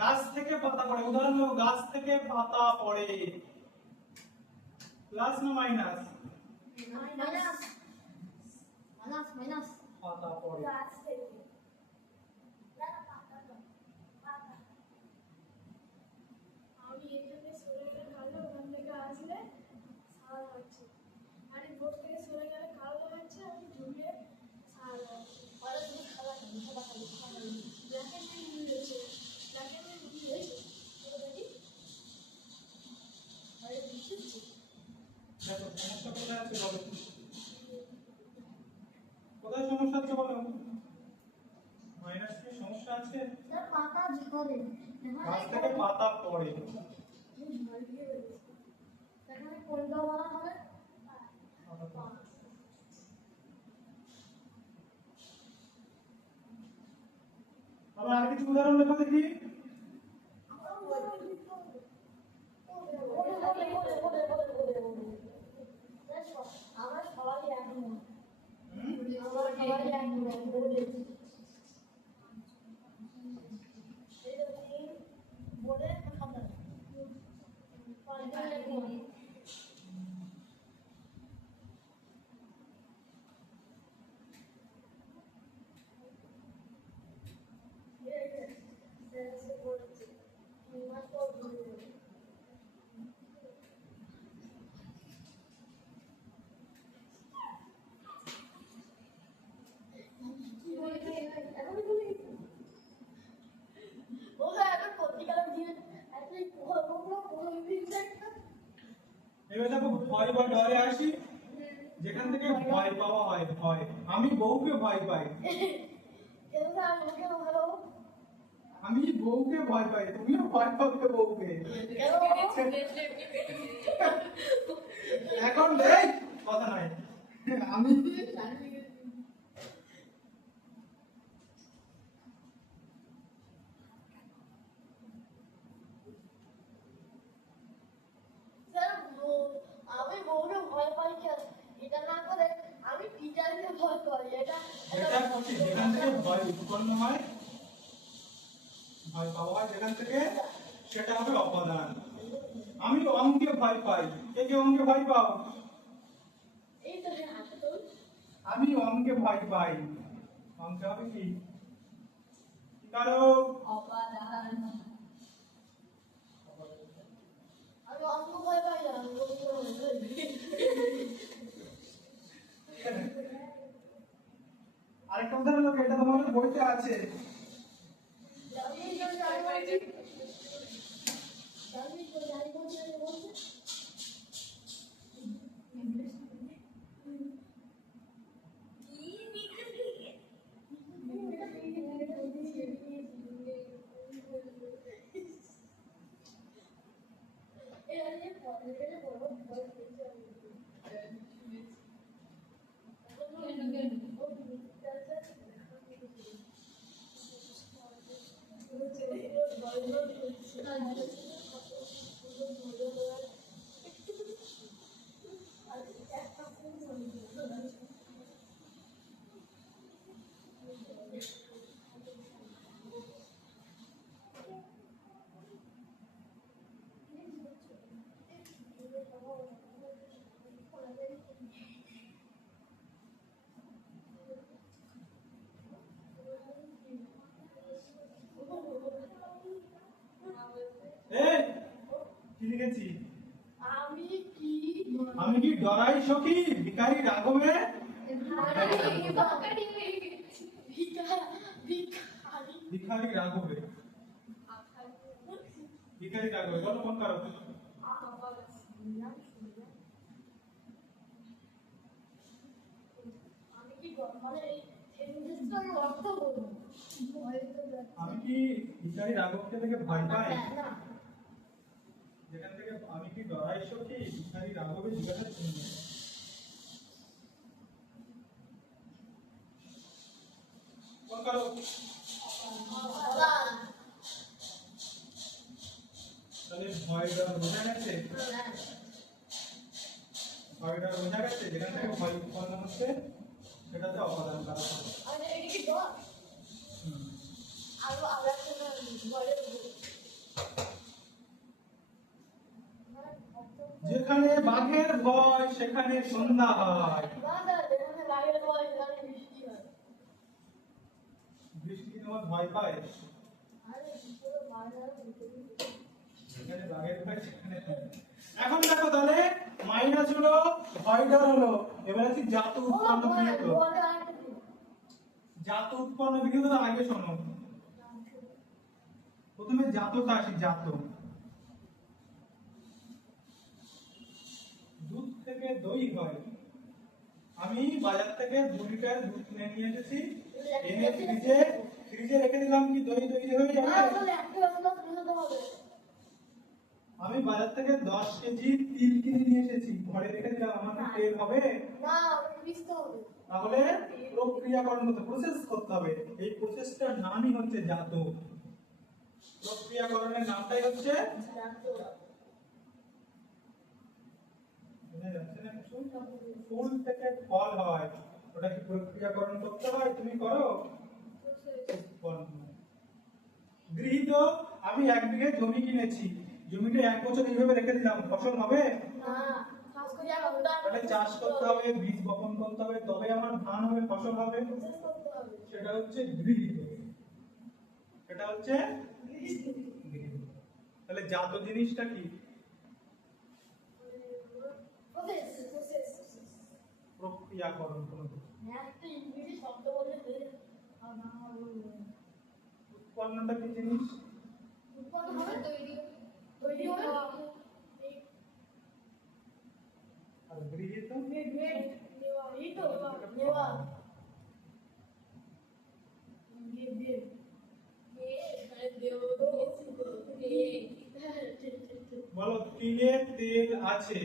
গাছ থেকে পাতা পড়ে, উদাহরণ হলো গাছ থেকে পাতা পড়ে, প্লাস না মাইনাস? মাইনাস মাইনাস মাইনাস পাতা পড়ে। গাছ থেকে না পাতা না পাতা আমি এখানে সরে গেলে কালো ওখান থেকে আসলে সারা হচ্ছে মানে বোর্ড থেকে সরে গেলে কালো হচ্ছে আমি ঢুকে সারা হচ্ছে পরে তুমি খাবার খাবে ব্ল্যাক এন্ড হোয়াইট মিলেছে ব্ল্যাক এন্ড হোয়াইট মিলেছে পরে দিচ্ছি দেখো সমস্যা কোথায় আছে বলো, কোথায় সমস্যা আছে বলো? মাইনাস কি সমস্যা আছে? স্যার পাতা ঝরে গাছ থেকে পাতা পড়ে। এখানে কোনটা বলা হবে পাতা পড়ে। আবার আর কিছু উদাহরণ লেখো দেখি। আমরা সবাই এক মন হুম? আমরা সবাই এক মন বলেছি বোর্ডে খাতা পাঁচজন এক মন এবার দেখো ভয় বা ডরে আসি, যেখান থেকে ভয় পাওয়া হয়, ভয়। আমি বউকে ভয় পাই, আমি বউকে ভয় পাই, তুমিও ভয় পাবে বউকে। এখন দেখ কথা নাই, আমি আমি বউকে ভয় পাই কেন এটা না করে আমি টিচারকে ভয় পাই এটা এটা করছি, যেখান থেকে ভয় উৎপন্ন হয়, ভয় পাওয়া হয় যেখান থেকে, সেটা হবে অপদান। আমি অঙ্কে ভয় পাই, কে কে অঙ্কে ভয় পাও? এই তো হাতে তো আমি অঙ্কে ভয় পাই, অঙ্কে হবে কি? কারণ অপাদান আমি অঙ্ক ভয় পাই না আমি অঙ্ক ভয় পাই আরেকটা উদাহরণ লোক, এটা তোমাদের বইতে আছে। এই কি লিখেছি? আমি কি আমি কি ডরাই সখী ভিখারি রাঘবে? ভিখারি রাঘবে, ভিখারি রাঘবে, বলো কোন কারক? মানে এই সেন্টেন্সটার অর্থ বলুন। হয়তো আমি কি ভিখারি রাঘবকে থেকে ভয় পাই? না যেখান থেকে আমি কি ডরাই সখী? ভিখারি রাঘবের জিজ্ঞাসা শুনি। কোন কারক? অপদান তাহলে ভয় ডর বোঝা গেছে? ভয় ডর বোঝা গেছে? যেখান থেকে ভয় উৎপন্ন হচ্ছে সেটাতে অপদান কারক হবে। আর এটা কি ডর হুম। আরো আবার একটা ভয়ের যেখানে বাঘের ভয় সেখানে সন্ধ্যা হয়। যেখানে বাইরে বলে সেখানে বৃষ্টি হয়। বৃষ্টি তোমার ভয় পায়? আরে পুরো বাজার যেখানে বাঘের ভয় সেখানে সন্ধ্যা। এখন দেখো তাহলে মাইনাস হলো, ভয় ডর হলো, এবার আছে জাত উৎপন্ন বিহিত। বলে আর কি জাত উৎপন্ন বিহিত আগে শোনো। প্রথমে জাতটা আসি, জাত। দুধ থেকে দই হয়। আমি বাজার থেকে 2 লিটার দুধ কিনে নিয়ে এসেছি, এনে ফ্রিজে রেখে দিলাম, কি দই তৈরি হয়ে না যাবে? বলে একটা কথা বুঝতে হবে আমি বাজার থেকে 10 কেজি তিল কিনে নিয়ে এসেছি, ঘরে রেখে দিলাম, আমার কি তেল হবে? না বুঝতে হবে তাহলে প্রক্রিয়াকরণ করতে, প্রসেস করতে হবে। এই প্রসেসটার নামই হচ্ছে জাত। প্রক্রিয়াকরণের নামটাই হচ্ছে বোঝা যাচ্ছে না কিছু? ফুল থেকে ফল হয়, ওটা কি প্রক্রিয়াকরণ করতে হয়? তুমি করো? উৎপন্ন। গৃহীত, আমি 1 বিঘে জমি কিনেছি, জমিটা 1 বছর এইভাবে রেখে দিলাম, ফসল হবে? না কাজ করে আর অনুদান তাহলে চাষ করতে হবে, বীজ বপন করতে হবে, তবে আমার ধান হবে, ফসল হবে। প্রসেস করতে হবে সেটা হচ্ছে গৃহীত। সেটা হচ্ছে গৃহীত। তাহলে জাত জিনিসটা কি? প্রসেস প্রক্রিয়াকরণ কোনো কিছু। একটা ইংরেজি শব্দ বললে হয়ে না উৎপন্নটা কি জিনিস? উৎপন্ন হবে তৈরি হবে আর গৃহীত এই তো নেওয়া বলো, তিলে তেল আছে,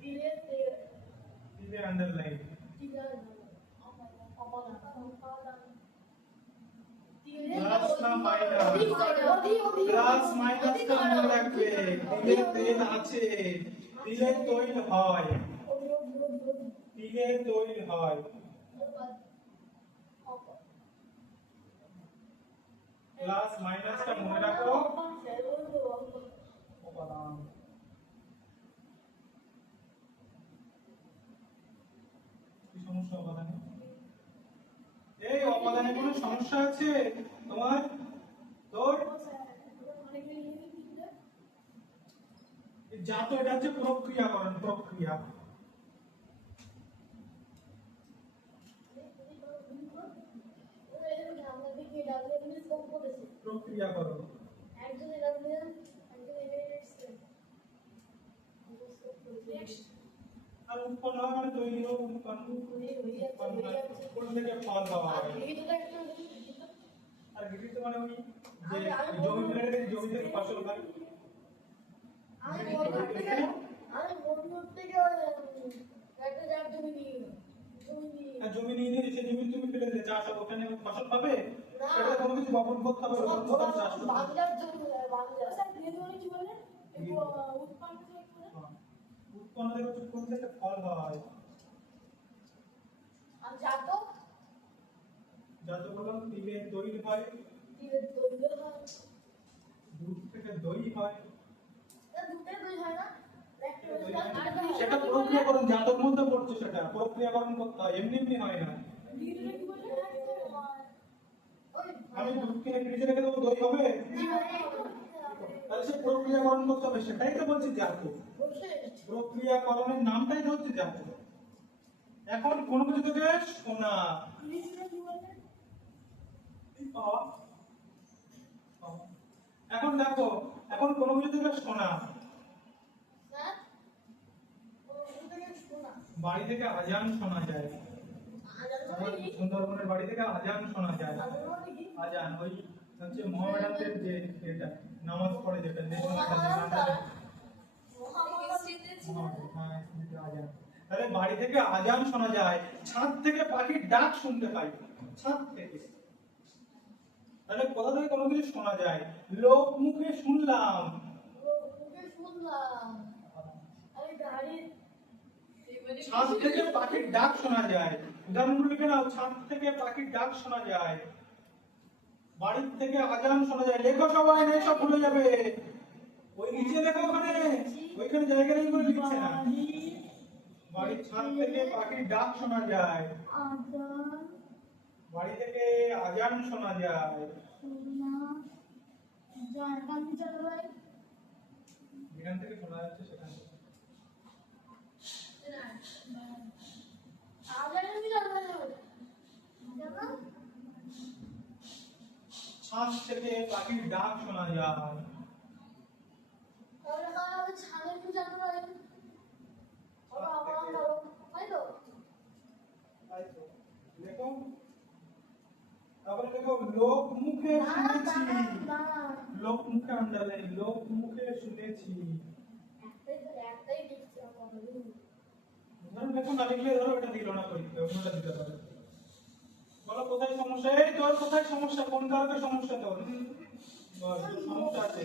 তিলে আন্ডারলাইন। প্লাস না মাইনাস? প্লাস মাইনাসটা মনে রাখবে। তিলে তেল আছে, তিলে তৈল হয়, তিলে তৈল হয়। প্লাস মাইনাসটা মনে রাখো। উপাদান। কি সমস্যা উপাদানে? এই উপাদানে কোনো সমস্যা আছে তোমার? তোর জাত, এটা হচ্ছে প্রক্রিয়াকরণ, প্রক্রিয়া। প্রক্রিয়াকরণ। আর উৎপন্ন হয় মানে তৈরি হোক, উৎপন্ন। উৎপন্ন হয়, কোন থেকে ফল পাওয়া হয়। আর গৃহীত মানে ওই যে জমি ফেলে রেখে জমি থেকে ফসল হয়। আমি বন্ধুর থেকে একটা জায়গায় জমি নিয়ে গেলাম। আর জমি নিয়ে নিয়ে সে জমি তুমি ফেলে দিলে, চাষ হবে, ওখানে ফসল পাবে? না। সেটা কোনো কিছু বপন করতে হবে, রোপণ করতে হবে, চাষ করতে হবে। বাংলার জমি বাংলা হ্যাঁ। উৎপন্ন থেকে হচ্ছে কোন থেকে ফল হয়। আর জাত যত বললাম তিলে দই হয়, দিলে দৈর্ঘ্য হয় দুধ থেকে দই হয়। দুধের দই হয় না সেটা প্রক্রিয়াকরণ, জাতর মধ্যে পড়ছে, সেটা প্রক্রিয়াকরণ করতে হয়, এমনি এমনি হয় না। আমি দুধ কিনে ফ্রিজে রেখে দেবো, দই হবে? তাহলে সে প্রক্রিয়াকরণ করতে হবে, সেটাই তো বলছি জাত। প্রক্রিয়াকরণের নামটাই তো হচ্ছে জাত। এখন কোন কিছু থেকে শোনা পাওয়া। এখন দেখো, এখন কোন কিছু থেকে শোনা, বাড়ি থেকে আজান শোনা যায়, সুন্দরবনের বাড়ি থেকে আজান শোনা যায়। আগে বলে কি আজান ওই হচ্ছে মোহামেডানদের যে এটা নামাজ পড়ে যেটা হিস্ট্রিতে ছিল না? আজান। তাহলে বাড়ি থেকে আজান শোনা যায়, ছাদ থেকে পাখির ডাক শুনতে পাই, ছাদ থেকে। তাহলে কোথা থেকে কোনো কিছু শোনা যায়? লোক মুখে শুনলাম। মুখে শুনলাম আরে গাড়ির ছাদ থেকে পাখির ডাক শোনা যায়। উদাহরণগুলো লিখে নাও, ছাদ থেকে পাখির ডাক শোনা যায়, বাড়ির থেকে আজান শোনা যায়। লেখো সবাই, নেই সব ভুলে যাবে। ওই নিচে লেখো, ওখানে ওইখানে জায়গা নেই বলে লিখছে না। বাড়ির ছাদ থেকে পাখির ডাক শোনা যায়, আজান বাড়ি থেকে আজান শোনা যায়। শোনা যায় গান চালাতে ভাই যেখান থেকে শোনা যাচ্ছে সেখান থেকে। আজান আমি চালাতে হবে জানা ছাদ থেকে পাখির ডাক শোনা যায়। তাহলে কারণ ছাদের কি জানতে পারেন ওরা আমার কারো তাই তো তাই তো। লেখো, তারপরে লেখো লোক মুখে শুনেছি। না লোক মুখে আন্ডারলাইন, লোক মুখে শুনেছি। একটাই লিখছি আমরা ধরো লেখো, না লিখলে ধরো এটা দিল না পরীক্ষা, অন্যটা দিতে পারে। বলো কোথায় সমস্যা? এই তোর কোথায় সমস্যা? কোন কারণে সমস্যা তোর? বল, সমস্যা আছে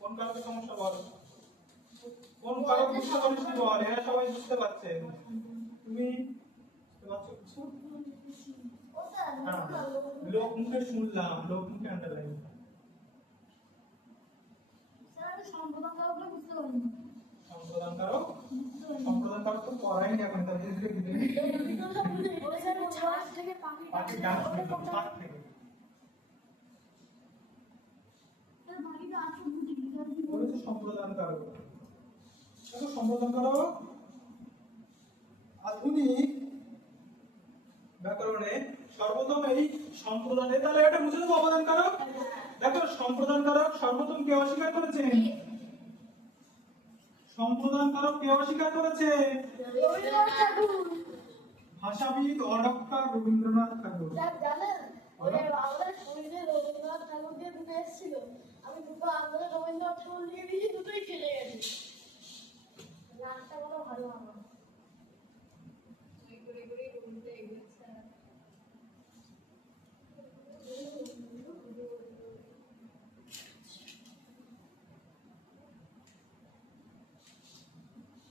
কোন কারণে সমস্যা? বল কোন কারণ বুঝতে পারছিস? বল, এরা সবাই বুঝতে পারছে। তুমি বুঝতে পারছো কিছু? ওটা হ্যাঁ, লোক মুখে শুনলাম, লোক মুখে আন্ডারলাইন। স্যার আমি সম্পূর্ণ কাউকে বুঝতে পারিনি সম্প্রদান কারক, সম্প্রদান কারক তো পড়াইনি এখন, তার ভিতরে ছাদ থেকে পাখি পাখির ডাক শুনলাম, ছাদ থেকে। বাড়িতে আসো বুঝি কি বলেছে সম্প্রদান কারক। দেখো সম্প্রদান কারক আধুনিক ব্যাকরণে সর্বপ্রথম এই সম্প্রদানে, তাহলে এটা বুঝে দেবো অবদান কারক। দেখো সম্প্রদান কারক সর্বপ্রথম কে অস্বীকার করেছেন? সম্প্রদান কারক কে অস্বীকার করেছে? রবীন্দ্রনাথ ঠাকুর ভাষাবিদ অডক্টর রবীন্দ্রনাথ ঠাকুর। স্যার জানেন আমাদের কুইজে রবীন্দ্রনাথ ঠাকুর দিয়ে দুটো এসেছিল আমি দুটো আন্দোলন রবীন্দ্রনাথ ঠাকুর লিখে দিয়েছি দুটোই খেলে গেছে রাস্তা কত ভালো আমার ওই করে করে উল্টে এগোচ্ছে।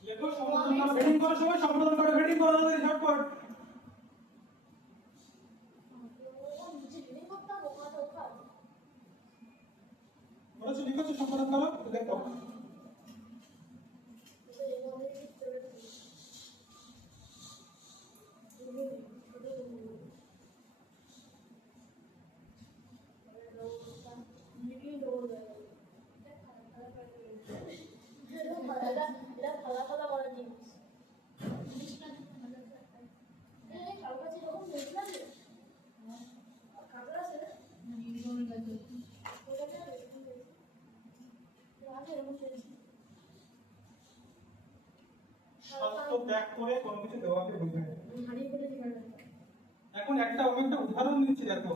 লেখো সম্প্রদান কারক, হেডিং করো সবাই, সম্প্রদান কারক হেডিং করো তাদের ঝটপট। চিনি করতাম ওখানে ওখানে বলেছো লিখেছো সম্প্রদান কারক, দেখো সত্য ত্যাগ করে কোনো কিছু দেওয়াকে বোঝায়। এখন একটা উদাহরণ দিচ্ছি, দেখো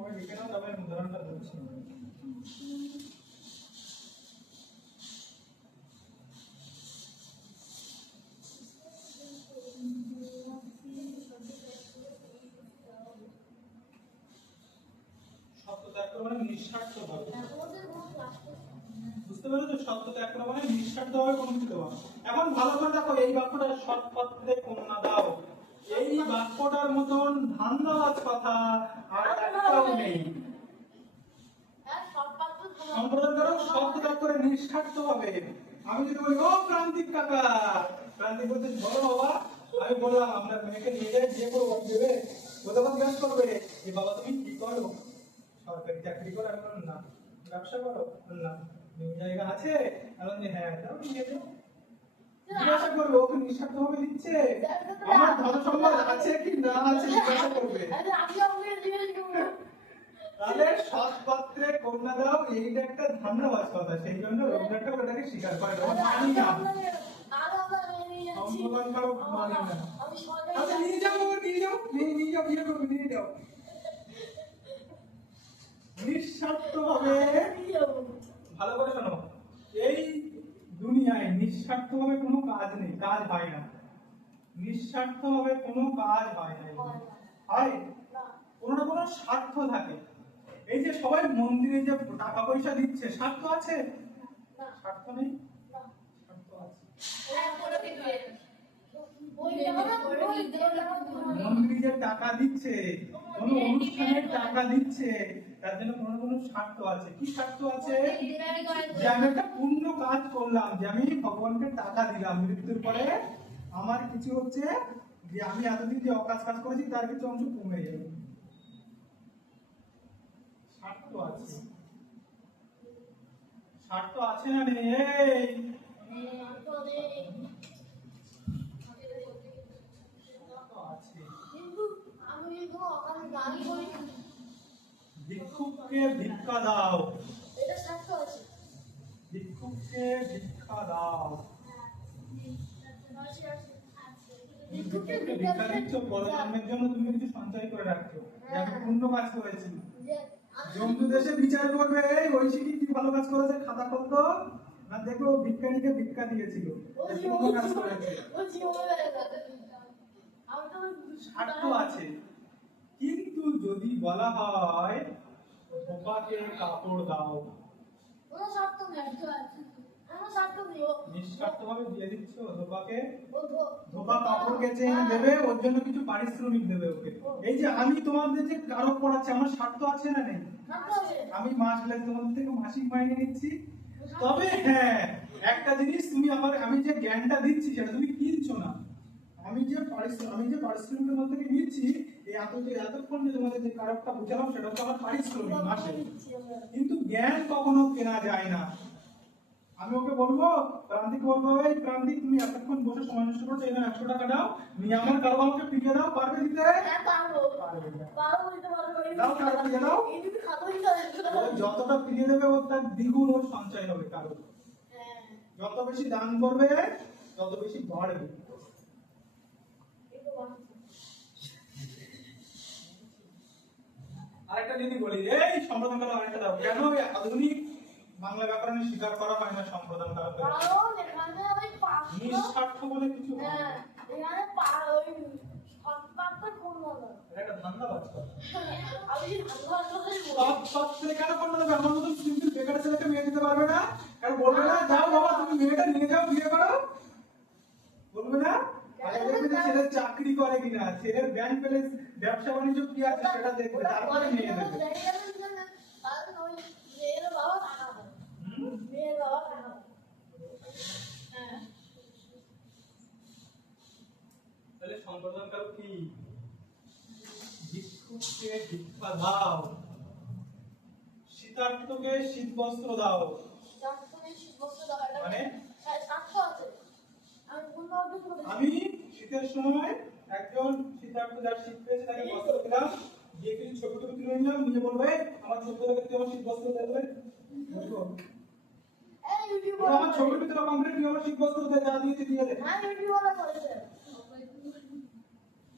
ওই লিখে নাও, তবে আমি উদাহরণটা বলছি। সত্য ত্যাগ করে মানে নিঃস্বার্থভাবে, বুঝতে পেরেছো? সত্য ত্যাগ করে মানে নিঃস্বার্থভাবে কোনো কিছু দেওয়া। এখন ভালো করে দেখো, এই বাক্যটা সৎপথে কন্যা দাও, এই বাক্যটার মতন ধান্দাবাজ কথা আর একটাও নেই। সম্প্রদান কারক সত্য ত্যাগ করে নিঃস্বার্থভাবে। আমি যদি বলি ও প্রান্তিক কাকা, প্রান্তিক বলতে বলো বাবা, আমি বললাম আপনার মেয়েকে নিয়ে যাই, বিয়ে করবো, দেবে কোথাও জিজ্ঞাস করবে যে বাবা তুমি কি করো? সরকারি চাকরি করো? আমি বললাম না। ব্যবসা করো? না। জমি জায়গা আছে? আমি বললাম যে হ্যাঁ, দাও নিয়ে যাও। জিজ্ঞাসা করবে ওকে নিঃস্বার্থভাবে দিচ্ছে, আমার ধন সম্পদ আছে কি না আছে জিজ্ঞাসা করবে। আরে আমি আপনাকে জিজ্ঞেস করবো। তাহলে সৎ পাত্রে কন্যা দাও, এইটা একটা ধান্যবাদ কথা, সেই জন্য রবীন্দ্রনাথ ঠাকুর এটাকে স্বীকার করে না, মানি না, সম্বোধন করো মানি না। আচ্ছা নিয়ে যাও, নিয়ে যাও, নিয়ে যাও, বিয়ে করবে নিয়ে যাও। নিঃস্বার্থভাবে, ভালো করে শোনো, এই দুনিয়ায় নিঃস্বার্থভাবে কোনো কাজ নেই, কাজ হয় না। নিঃস্বার্থভাবে কোনো কাজ হয় না, হয় কোনো না কোনো স্বার্থ থাকে। এই যে সবাই মন্দিরে যে টাকা পয়সা দিচ্ছে, স্বার্থ আছে? স্বার্থ নেই, স্বার্থ আছে। মন্দিরে যে টাকা দিচ্ছে, কোনো অনুষ্ঠানের টাকা দিচ্ছে, তার জন্য কোনো না কোনো স্বার্থ আছে। কি স্বার্থ আছে? যে আমি একটা পুণ্য কাজ করলাম, যে আমি ভগবানকে টাকা দিলাম, মৃত্যুর পরে আমার কিছু হচ্ছে যে আমি এতদিন যে অকাজ কাজ করেছি তার কিছু অংশ কমে যাবে, স্বার্থ আছে। স্বার্থ আছে না নেই? এই স্বার্থ আছে। কিন্তু আমি কোনো অকাল গান করি না। ভিক্ষুককে ভিক্ষা দাও, এটা স্বার্থ আছে। ভিক্ষুককে ভিক্ষা দাও। ভিক্ষুককে ভিক্ষা দিচ্ছ, পরজন্মের জন্য তুমি কিছু সঞ্চয় করে রাখছো, যে আমি পুণ্য কাজ করেছি। জম্মু দেশে বিচার করবে, এই ঐশিনী কি ভালো কাজ করেছে, খাতা খুলতো না, দেখো ভিক্ষারীকে ভিক্ষা দিয়েছিল, পুণ্য কাজ করেছে। স্বার্থ আছে। কিন্তু যদি বলা হয় ধোপাকে কাপড় দাও, কোনো স্বার্থ নেই, কোনো স্বার্থ নেই। নিঃস্বার্থভাবে দিয়ে দিচ্ছ ধোপাকে, ও ধোপা কাপড় কেচে এনে দেবে, ওর জন্য কিছু পারিশ্রমিক দেবে ওকে। এই যে আমি তোমাদের যে কারক পড়াচ্ছি, আমার স্বার্থ আছে না নেই? স্বার্থ আছে। আমি মাস গেলে তোমাদের থেকে মাসিক মাইনে নিচ্ছি। তবে হ্যাঁ, একটা জিনিস, তুমি আমি যে জ্ঞানটা দিচ্ছি সেটা তুমি কিনছো না। আমি যে পারিশ্রমিকের মধ্যে থেকে নিচ্ছি, এই এতক্ষণ যে তোমাদের যে কারকটা বুঝালাম সেটা তো আমার পারিশ্রমিক মাসে। কিন্তু জ্ঞান কখনো কেনা যায় না। আমি ওকে বলবো, প্রান্তিক বলবো, এই প্রান্তিক তুমি এতক্ষণ বসে সময় নষ্ট করছো, এই 100 টাকা দাও, নিয়ে আমার কারো আমাকে ফিরিয়ে দাও, পারবে দিতে? হ্যাঁ পারবো। পারবে না। পারবো দিতে পারবো। দাও কারো ফিরিয়ে দাও। এই যদি খাতাই করে। ও যতটা ফিরিয়ে দেবে ওর তার দ্বিগুণ ওর সঞ্চয় হবে কারো। হ্যাঁ। যত বেশি দান করবে তত বেশি বাড়বে। আরেকটা জিনিস বলি, এই সম্প্রদান কারক আরেকটা দাও। কেন এই আধুনিক বাংলা ব্যাকরণে স্বীকার করা হয় না সম্প্রদান কারক? কারণ এখানে ওই পাঁচটা, নিঃস্বার্থ বলে কিছু হয় না। হ্যাঁ, এখানে ওই সৎপাত্র পূর্ণ নয়। এটা একটা ধান্দাবাজ কথা। আমি ভালো সৎ ছেলে কেন করতে দেবে? আমার মতন সিম্পল বেকার ছেলেকে মেয়ে দিতে পারবে না? কারণ বলবে না, যাও বাবা তুমি মেয়েটা নিয়ে যাও, বিয়ে করো, বলবে না? আগে দেখবে যে ছেলে চাকরি করে কিনা, ছেলের ব্যাংক ব্যালেন্স, ব্যবসা বাণিজ্য কি আছে সেটা দেখবে, তারপরে মেয়ে দেবে। মেয়ের বাবা টাকা দেয়। মেয়ের বাবা টাকা দেয়। হ্যাঁ। তাহলে সম্প্রদান কারক কি? ভিক্ষুককে ভিক্ষা দাও, শীতার্থকে শীত বস্ত্র দাও। মানে? আমি শীতের সময় একজন শীতার্থ যার শীত পেয়েছে তাকে বস্ত্র দিলাম, দিয়ে কিছু ছবি টবি তুলে নিলাম, নিয়ে বলবে আমার ছোট থেকে তুই আমার শীত বস্ত্র দেবে, বুঝবো? আমার ছবির ভিতরে কমপ্লিট, তুই আমার শীত বস্ত্র দে, যা দিয়েছি দিয়ে দে।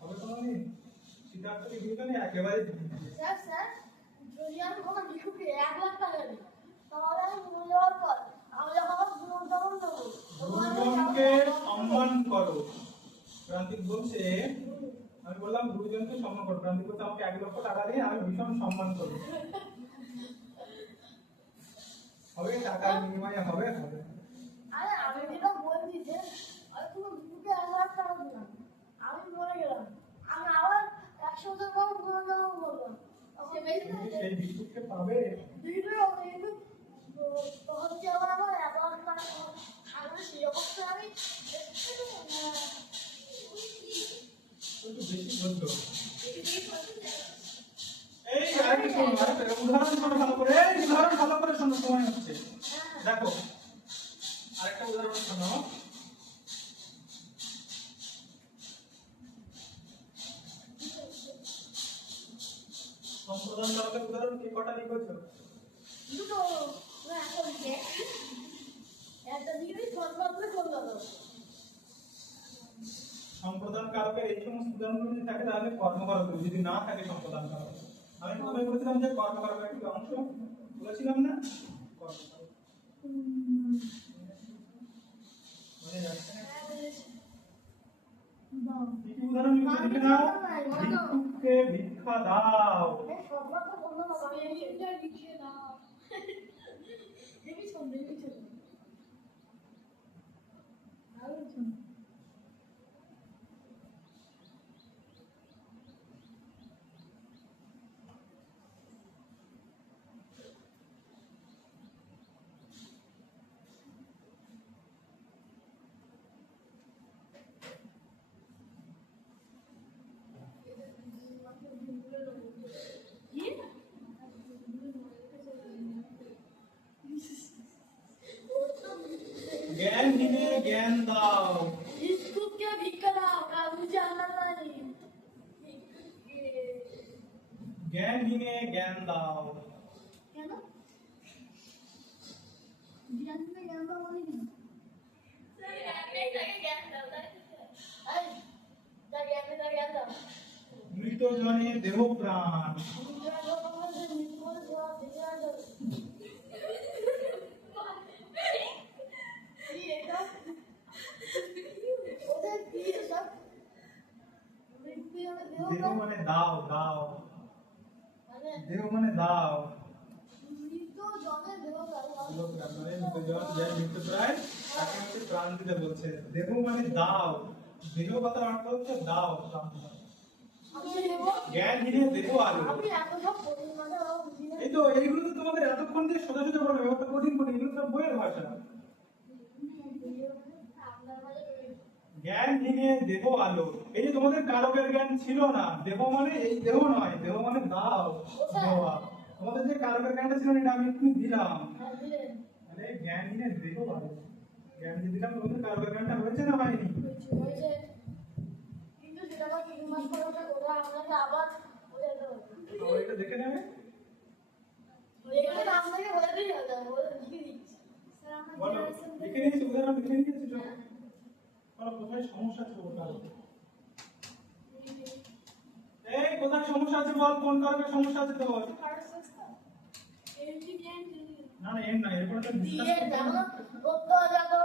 হবে তোমার সিদ্ধার্থকে দিবে না, একেবারে দিবে। গুরুজনকে সম্মান করো। প্রান্তিক বলছে, আমি বললাম গুরুজনকে সম্মান করো, প্রান্তিক বলছে আমাকে 1 লক্ষ টাকা দিয়ে আমি ভীষণ সম্মান করবো। হবে টাকার বিনিময়ে হবে? হবে। আরে আমি যেটা বলছি যে আমি তোমার দুটোকে 1 লাখ টাকা দিলাম, আমি মরে গেলাম, আমি আবার 100 বছর পর পুনর্জন্ম করলাম, তুমি সেই ভিক্ষুককে পাবে? দুটোই হবে, কিন্তু হচ্ছে আবার আমার 1 লাখ টাকা থাকবে, সেই অবস্থায় আমি একটু বেশি বলছো। এই আরেকটা শোনো, আরেকটা উদাহরণ শোনো ভালো করে, এই উদাহরণ ভালো করে শোনো, সময় হচ্ছে। হ্যাঁ দেখো আরেকটা উদাহরণ শোনো। সম্প্রদান কারকের উদাহরণ কি কটা লিখেছো? দুটো না এখন দেখ একটা দিকে সর্বাত্মক করলো সম্প্রদান কারকের এই সমস্ত উদাহরণগুলো যদি থাকে তাহলে কর্মকারক, যদি না থাকে সম্প্রদান কারক। আমি প্রথমে বলেছিলাম যে কর্মকারকের একটি অংশ বলেছিলাম না, কর্মকারক মনে যাচ্ছে না? কি কি উদাহরণ লিখে নাও। ভিক্ষুককে ভিক্ষা দাও। সর্বাত্মক করলো না স্পেলিংটা লিখে দাও। দেখেছো দেখেছো জ্ঞানহীনে জ্ঞান দাও। ভিক্ষুককে ভিক্ষা দাও কাবু জানা নাই জ্ঞানহীনে জ্ঞান দাও। কেন জ্ঞান না জ্ঞান দাও মানে কি তাকে জ্ঞান দাও তাই তো? এই যা জ্ঞান দাও মৃত জনে দেহ প্রাণ। দেহ মানে দাও, দাও। দেহ মানে দাও। দেহ প্রাণ মানে মৃতজন যে মৃতপ্রায় তাকে হচ্ছে প্রাণ দিতে বলছে। দেহ মানে দাও। দেহ কথার অর্থ হচ্ছে দাও, প্রাণ দাও। জ্ঞানহীনে দেহ আলো। এই তো এইগুলো তো তোমাদের এতক্ষণ যে সোজা সোজা পড়বে, ব্যাপারটা কঠিন কঠিন, এগুলো তো বইয়ের ভাষা। জ্ঞানহীনে দেহ আলো। এই যে তোমাদের কারকের জ্ঞান ছিল না, দেহ মানে এই দেহ নয়, দেহ মানে দাও, দেওয়া। তোমাদের যে কারকের জ্ঞানটা ছিল না, এটা আমি একটু দিলাম। মানে জ্ঞানহীনে দেহ আলো। জ্ঞান যে দিলাম, তোমাদের কারকের জ্ঞানটা হয়েছে না হয়নি? কিন্তু সেটা 3 মাস পর ওটা আপনাকে আবার আবার এটা দেখে নেবে। এখানে আপনাকে বলে দিই হবে বলে লিখে দিচ্ছি স্যার আমার বলো, জেনারেশন লিখে নিয়েছি, উদাহরণ লিখে নিয়েছি তো। বলো কোথায় সমস্যা আছে বলো কারকে। এই কোথায় সমস্যা আছে বল, কোন কারণে সমস্যা আছে তোর? না না এর না, এরপরে তো দিয়ে discuss করতে দেখো হবে। করতে যাবো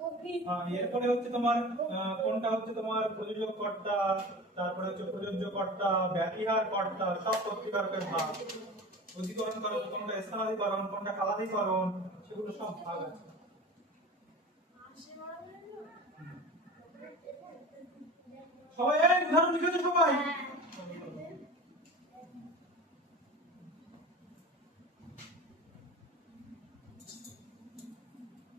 কপি হ্যাঁ, এরপরে হচ্ছে তোমার কোনটা হচ্ছে তোমার প্রযোজক কর্তা, তারপরে হচ্ছে প্রযোজ্য কর্তা, ব্যতিহার কর্তা, সব কর্তৃকারকের ভাগ। অধিকরণ করণ কোনটা, স্থানাধিকরণ কোনটা, কালাধিকরণ, সেগুলো সব ভাগ আছে। সবাই এই উদাহরণ লিখেছো